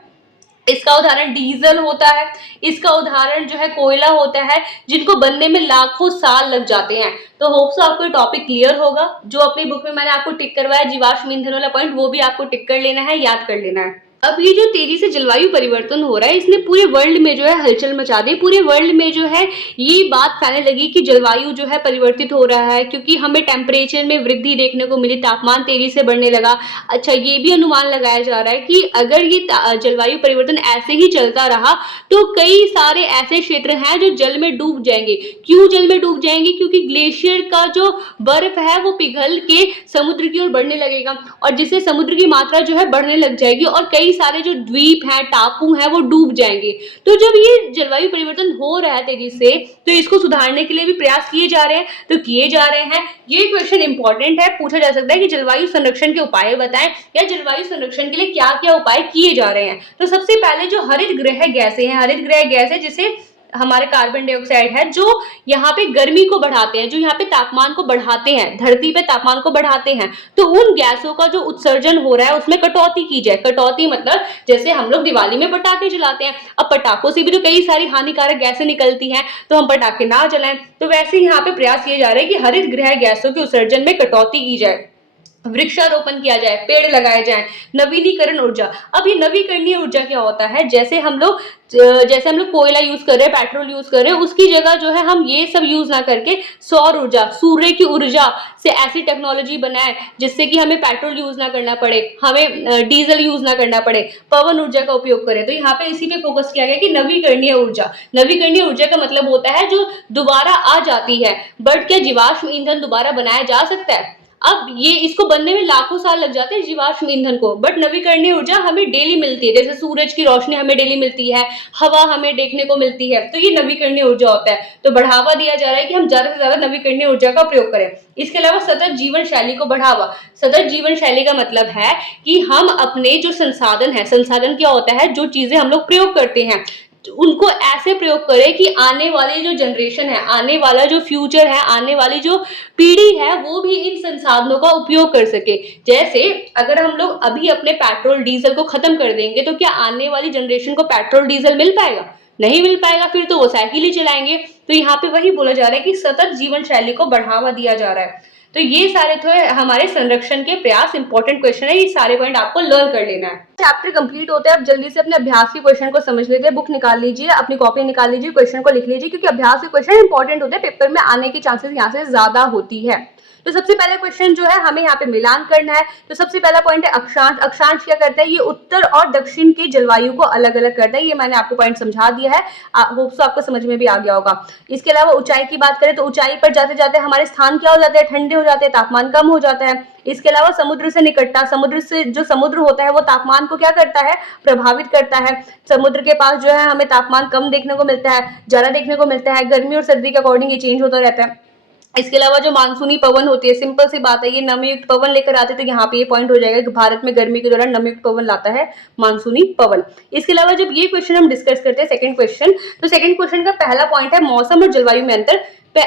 इसका उदाहरण डीजल होता है, इसका उदाहरण जो है कोयला होता है, जिनको बनने में लाखों साल लग जाते हैं। तो होप सो आपको टॉपिक क्लियर होगा। जो अपनी बुक में मैंने आपको टिक करवाया जीवाश्म ईंधन वाला पॉइंट, वो भी आपको टिक कर लेना है, याद कर लेना है। अब ये जो तेजी से जलवायु परिवर्तन हो रहा है, इसने पूरे वर्ल्ड में जो है हलचल मचा दी। पूरे वर्ल्ड में जो है ये बात फैलने लगी कि जलवायु जो है परिवर्तित हो रहा है, क्योंकि हमें टेम्परेचर में वृद्धि देखने को मिली, तापमान तेजी से बढ़ने लगा। अच्छा, ये भी अनुमान लगाया जा रहा है कि अगर ये जलवायु परिवर्तन ऐसे ही चलता रहा तो कई सारे ऐसे क्षेत्र हैं जो जल में डूब जाएंगे। क्यों जल में डूब जाएंगे? क्योंकि ग्लेशियर का जो बर्फ है वो पिघल के समुद्र की ओर बढ़ने लगेगा, और जिससे समुद्र की मात्रा जो है बढ़ने लग जाएगी और कई सारे जो द्वीप हैं, टापू हैं, वो डूब जाएंगे। तो जब ये जलवायु परिवर्तन हो रहा है तेजी से, तो इसको सुधारने के लिए भी प्रयास किए जा रहे हैं। तो किए जा रहे हैं, ये क्वेश्चन इंपॉर्टेंट है, पूछा जा सकता है कि जलवायु संरक्षण के उपाय बताएं, या जलवायु संरक्षण के लिए क्या क्या उपाय किए जा रहे हैं। तो सबसे पहले जो हरित गृह गैसें हैं, हरित गृह गैस है जिसे हमारे कार्बन डाइऑक्साइड है, जो यहाँ पे गर्मी को बढ़ाते हैं, जो यहाँ पे तापमान को बढ़ाते हैं, धरती पे तापमान को बढ़ाते हैं। तो उन गैसों का जो उत्सर्जन हो रहा है उसमें कटौती की जाए। कटौती मतलब जैसे हम लोग दिवाली में पटाखे जलाते हैं, अब पटाखों से भी तो कई सारी हानिकारक गैसें निकलती हैं, तो हम पटाखे ना जलाएं। तो वैसे यहाँ पे प्रयास किए जा रहे हैं कि हरित गृह गैसों के उत्सर्जन में कटौती की जाए, वृक्षारोपण किया जाए, पेड़ लगाए जाएं, नवीनीकरण ऊर्जा। अब ये नवीकरणीय ऊर्जा क्या होता है? जैसे हम लोग कोयला यूज कर रहे हैं, पेट्रोल यूज कर रहे हैं, उसकी जगह जो है हम ये सब यूज ना करके सौर ऊर्जा, सूर्य की ऊर्जा से ऐसी टेक्नोलॉजी बनाए जिससे कि हमें पेट्रोल यूज ना करना पड़े, हमें डीजल यूज ना करना पड़े, पवन ऊर्जा का उपयोग करें। तो यहाँ पे इसी पे फोकस किया गया कि नवीकरणीय ऊर्जा। नवीकरणीय ऊर्जा का मतलब होता है जो दोबारा आ जाती है। बट क्या जीवाश्म ईंधन दोबारा बनाया जा सकता है? अब ये इसको बनने में लाखों साल लग जाते हैं जीवाश्म ईंधन को, बट नवीकरणीय ऊर्जा हमें डेली मिलती है। जैसे सूरज की रोशनी हमें डेली मिलती है, हवा हमें देखने को मिलती है, तो ये नवीकरणीय ऊर्जा होता है। तो बढ़ावा दिया जा रहा है कि हम ज्यादा से ज्यादा नवीकरणीय ऊर्जा का प्रयोग करें। इसके अलावा सतत जीवन शैली को बढ़ावा। सतत जीवन शैली का मतलब है कि हम अपने जो संसाधन है, संसाधन क्या होता है, जो चीजें हम लोग प्रयोग करते हैं उनको ऐसे प्रयोग करें कि आने वाली जो जनरेशन है, आने वाला जो फ्यूचर है, आने वाली जो पीढ़ी है, वो भी इन संसाधनों का उपयोग कर सके। जैसे अगर हम लोग अभी अपने पेट्रोल डीजल को खत्म कर देंगे तो क्या आने वाली जनरेशन को पेट्रोल डीजल मिल पाएगा? नहीं मिल पाएगा, फिर तो वो साइकिल ही चलाएंगे। तो यहाँ पे वही बोला जा रहा है कि सतत जीवन शैली को बढ़ावा दिया जा रहा है। तो ये सारे थे हमारे संरक्षण के प्रयास। इंपॉर्टेंट क्वेश्चन है, ये सारे पॉइंट आपको लर्न कर लेना है। चैप्टर कंप्लीट होता है, अब जल्दी से अपने अभ्यास के क्वेश्चन को समझ लेते हैं। बुक निकाल लीजिए, अपनी कॉपी निकाल लीजिए, क्वेश्चन को लिख लीजिए, क्योंकि अभ्यास के क्वेश्चन इंपॉर्टेंट होते हैं, पेपर में आने की चांसेस यहाँ से ज्यादा होती है। तो सबसे पहले क्वेश्चन जो है हमें यहाँ पे मिलान करना है। तो सबसे पहला पॉइंट है अक्षांश। अक्षांश क्या करता है? ये उत्तर और दक्षिण की जलवायु को अलग अलग करता है। ये मैंने आपको पॉइंट समझा दिया है, होप सो आपको समझ में भी आ गया होगा। इसके अलावा ऊंचाई की बात करें तो ऊंचाई पर जाते जाते हमारे स्थान क्या हो जाते हैं? ठंडे हो जाते हैं, तापमान कम हो जाता है। इसके अलावा समुद्र से निकटता, समुद्र से जो समुद्र होता है वो तापमान को क्या करता है? प्रभावित करता है। समुद्र के पास जो है हमें तापमान कम देखने को मिलता है, ज्यादा देखने को मिलता है। गर्मी और सर्दी के अकॉर्डिंग ये चेंज होता रहता है। इसके अलावा जो मानसूनी पवन होती है, सिंपल सी बात है, ये नमीयुक्त पवन लेकर आते, तो यहाँ पे ये पॉइंट हो जाएगा कि भारत में गर्मी के दौरान नमीयुक्त पवन लाता है मानसूनी पवन। इसके अलावा जब ये क्वेश्चन हम डिस्कस करते हैं सेकंड क्वेश्चन, तो सेकंड क्वेश्चन का पहला पॉइंट है मौसम और जलवायु में अंतर।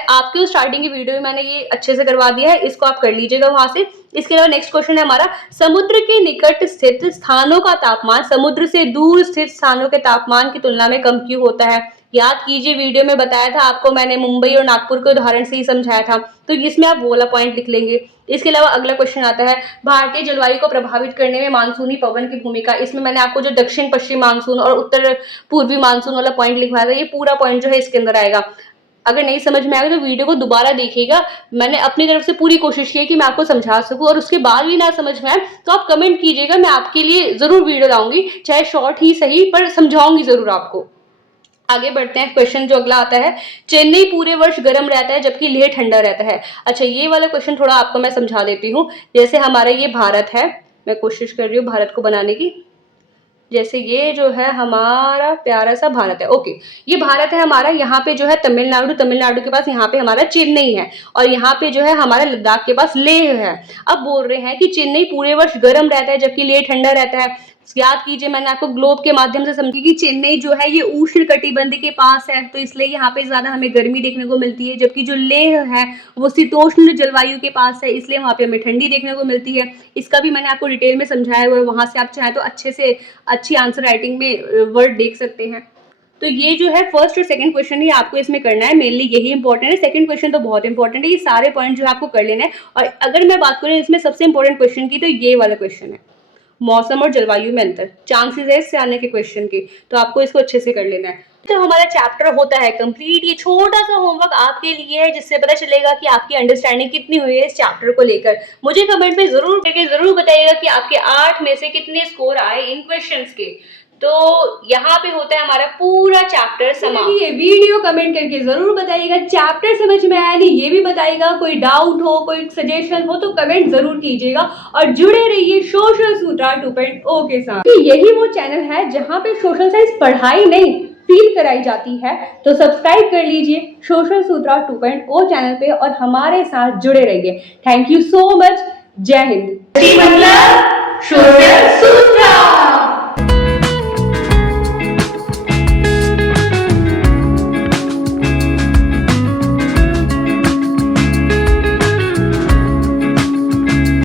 आपके स्टार्टिंग की वीडियो में मैंने ये अच्छे से करवा दिया है, इसको आप कर लीजिएगा वहां से। इसके अलावा नेक्स्ट क्वेश्चन है हमारा, समुद्र के निकट स्थित स्थानों का तापमान समुद्र से दूर स्थित स्थानों के तापमान की तुलना में कम क्यों होता है? याद कीजिए वीडियो में बताया था आपको मैंने मुंबई और नागपुर के उदाहरण से ही समझाया था, तो इसमें आप वो वाला पॉइंट लिख लेंगे। इसके अलावा अगला क्वेश्चन आता है भारतीय जलवायु को प्रभावित करने में मानसूनी पवन की भूमिका। इसमें मैंने आपको जो दक्षिण पश्चिम मानसून और उत्तर पूर्वी मानसून वाला पॉइंट लिखवाया था, ये पूरा पॉइंट जो है इसके अंदर आएगा। अगर नहीं समझ में आएगा तो वीडियो को दोबारा देखिएगा। मैंने अपनी तरफ से पूरी कोशिश की है कि मैं आपको समझा सकूं, और उसके बाद भी ना समझ में आए तो आप कमेंट कीजिएगा, मैं आपके लिए जरूर वीडियो लाऊंगी, चाहे शॉर्ट ही सही पर समझाऊंगी जरूर आपको। आगे बढ़ते हैं, क्वेश्चन जो अगला आता है, चेन्नई पूरे वर्ष गर्म रहता है जबकि लेह ठंडा रहता है। अच्छा, ये वाला क्वेश्चन थोड़ा आपको मैं समझा देती हूँ। जैसे हमारा ये भारत है, मैं कोशिश कर रही हूँ भारत को बनाने की। जैसे ये जो है हमारा प्यारा सा भारत है, ओके, ये भारत है हमारा। यहाँ पे जो है तमिलनाडु, तमिलनाडु के पास यहाँ पे हमारा चेन्नई है, और यहाँ पे जो है हमारा लद्दाख के पास लेह है। अब बोल रहे हैं कि चेन्नई पूरे वर्ष गर्म रहता है जबकि लेह ठंडा रहता है। याद कीजिए मैंने आपको ग्लोब के माध्यम से समझी कि चेन्नई जो है ये उष्ण कटिबंध के पास है, तो इसलिए यहाँ पे ज्यादा हमें गर्मी देखने को मिलती है, जबकि जो लेह है वो शीतोष्ण जलवायु के पास है, इसलिए वहां पे हमें ठंडी देखने को मिलती है। इसका भी मैंने आपको डिटेल में समझाया हुआ है, वहां से आप चाहें तो अच्छे से अच्छी आंसर राइटिंग में वर्ड देख सकते हैं। तो ये जो है फर्स्ट और सेकंड क्वेश्चन ही आपको इसमें करना है, मेनली यही इंपॉर्टेंट है। सेकंड क्वेश्चन तो बहुत इंपॉर्टेंट है, ये सारे पॉइंट जो है आपको कर लेना है। और अगर मैं बात करूँ इसमें सबसे इंपॉर्टेंट क्वेश्चन की, तो ये वाला क्वेश्चन है, मौसम और जलवायु में अंतर, चांसेस है इससे आने के क्वेश्चन के, तो आपको इसको अच्छे से कर लेना है। तो हमारा चैप्टर होता है कंप्लीट। ये छोटा सा होमवर्क आपके लिए है, जिससे पता चलेगा कि आपकी अंडरस्टैंडिंग कितनी हुई है इस चैप्टर को लेकर। मुझे कमेंट में जरूर बताइएगा कि आपके 8 में से कितने स्कोर आए इन क्वेश्चंस के। तो यहाँ पे होता है हमारा पूरा चैप्टर समाप्त। ये वीडियो कमेंट करके जरूर बताइएगा चैप्टर समझ में आया नहीं, ये भी बताइएगा। कोई डाउट हो, कोई सजेशन हो तो कमेंट जरूर कीजिएगा, और जुड़े रहिए सोशल सूत्रा 2.0 के साथ। यही वो चैनल है जहाँ पे सोशल साइंस पढ़ाई नहीं फील कराई जाती है, तो सब्सक्राइब कर लीजिए सोशल सूत्रा 2.0 चैनल पे और हमारे साथ जुड़े रहिए। Thank you so much. जय हिंद। मतलब सोशल सूत्रा।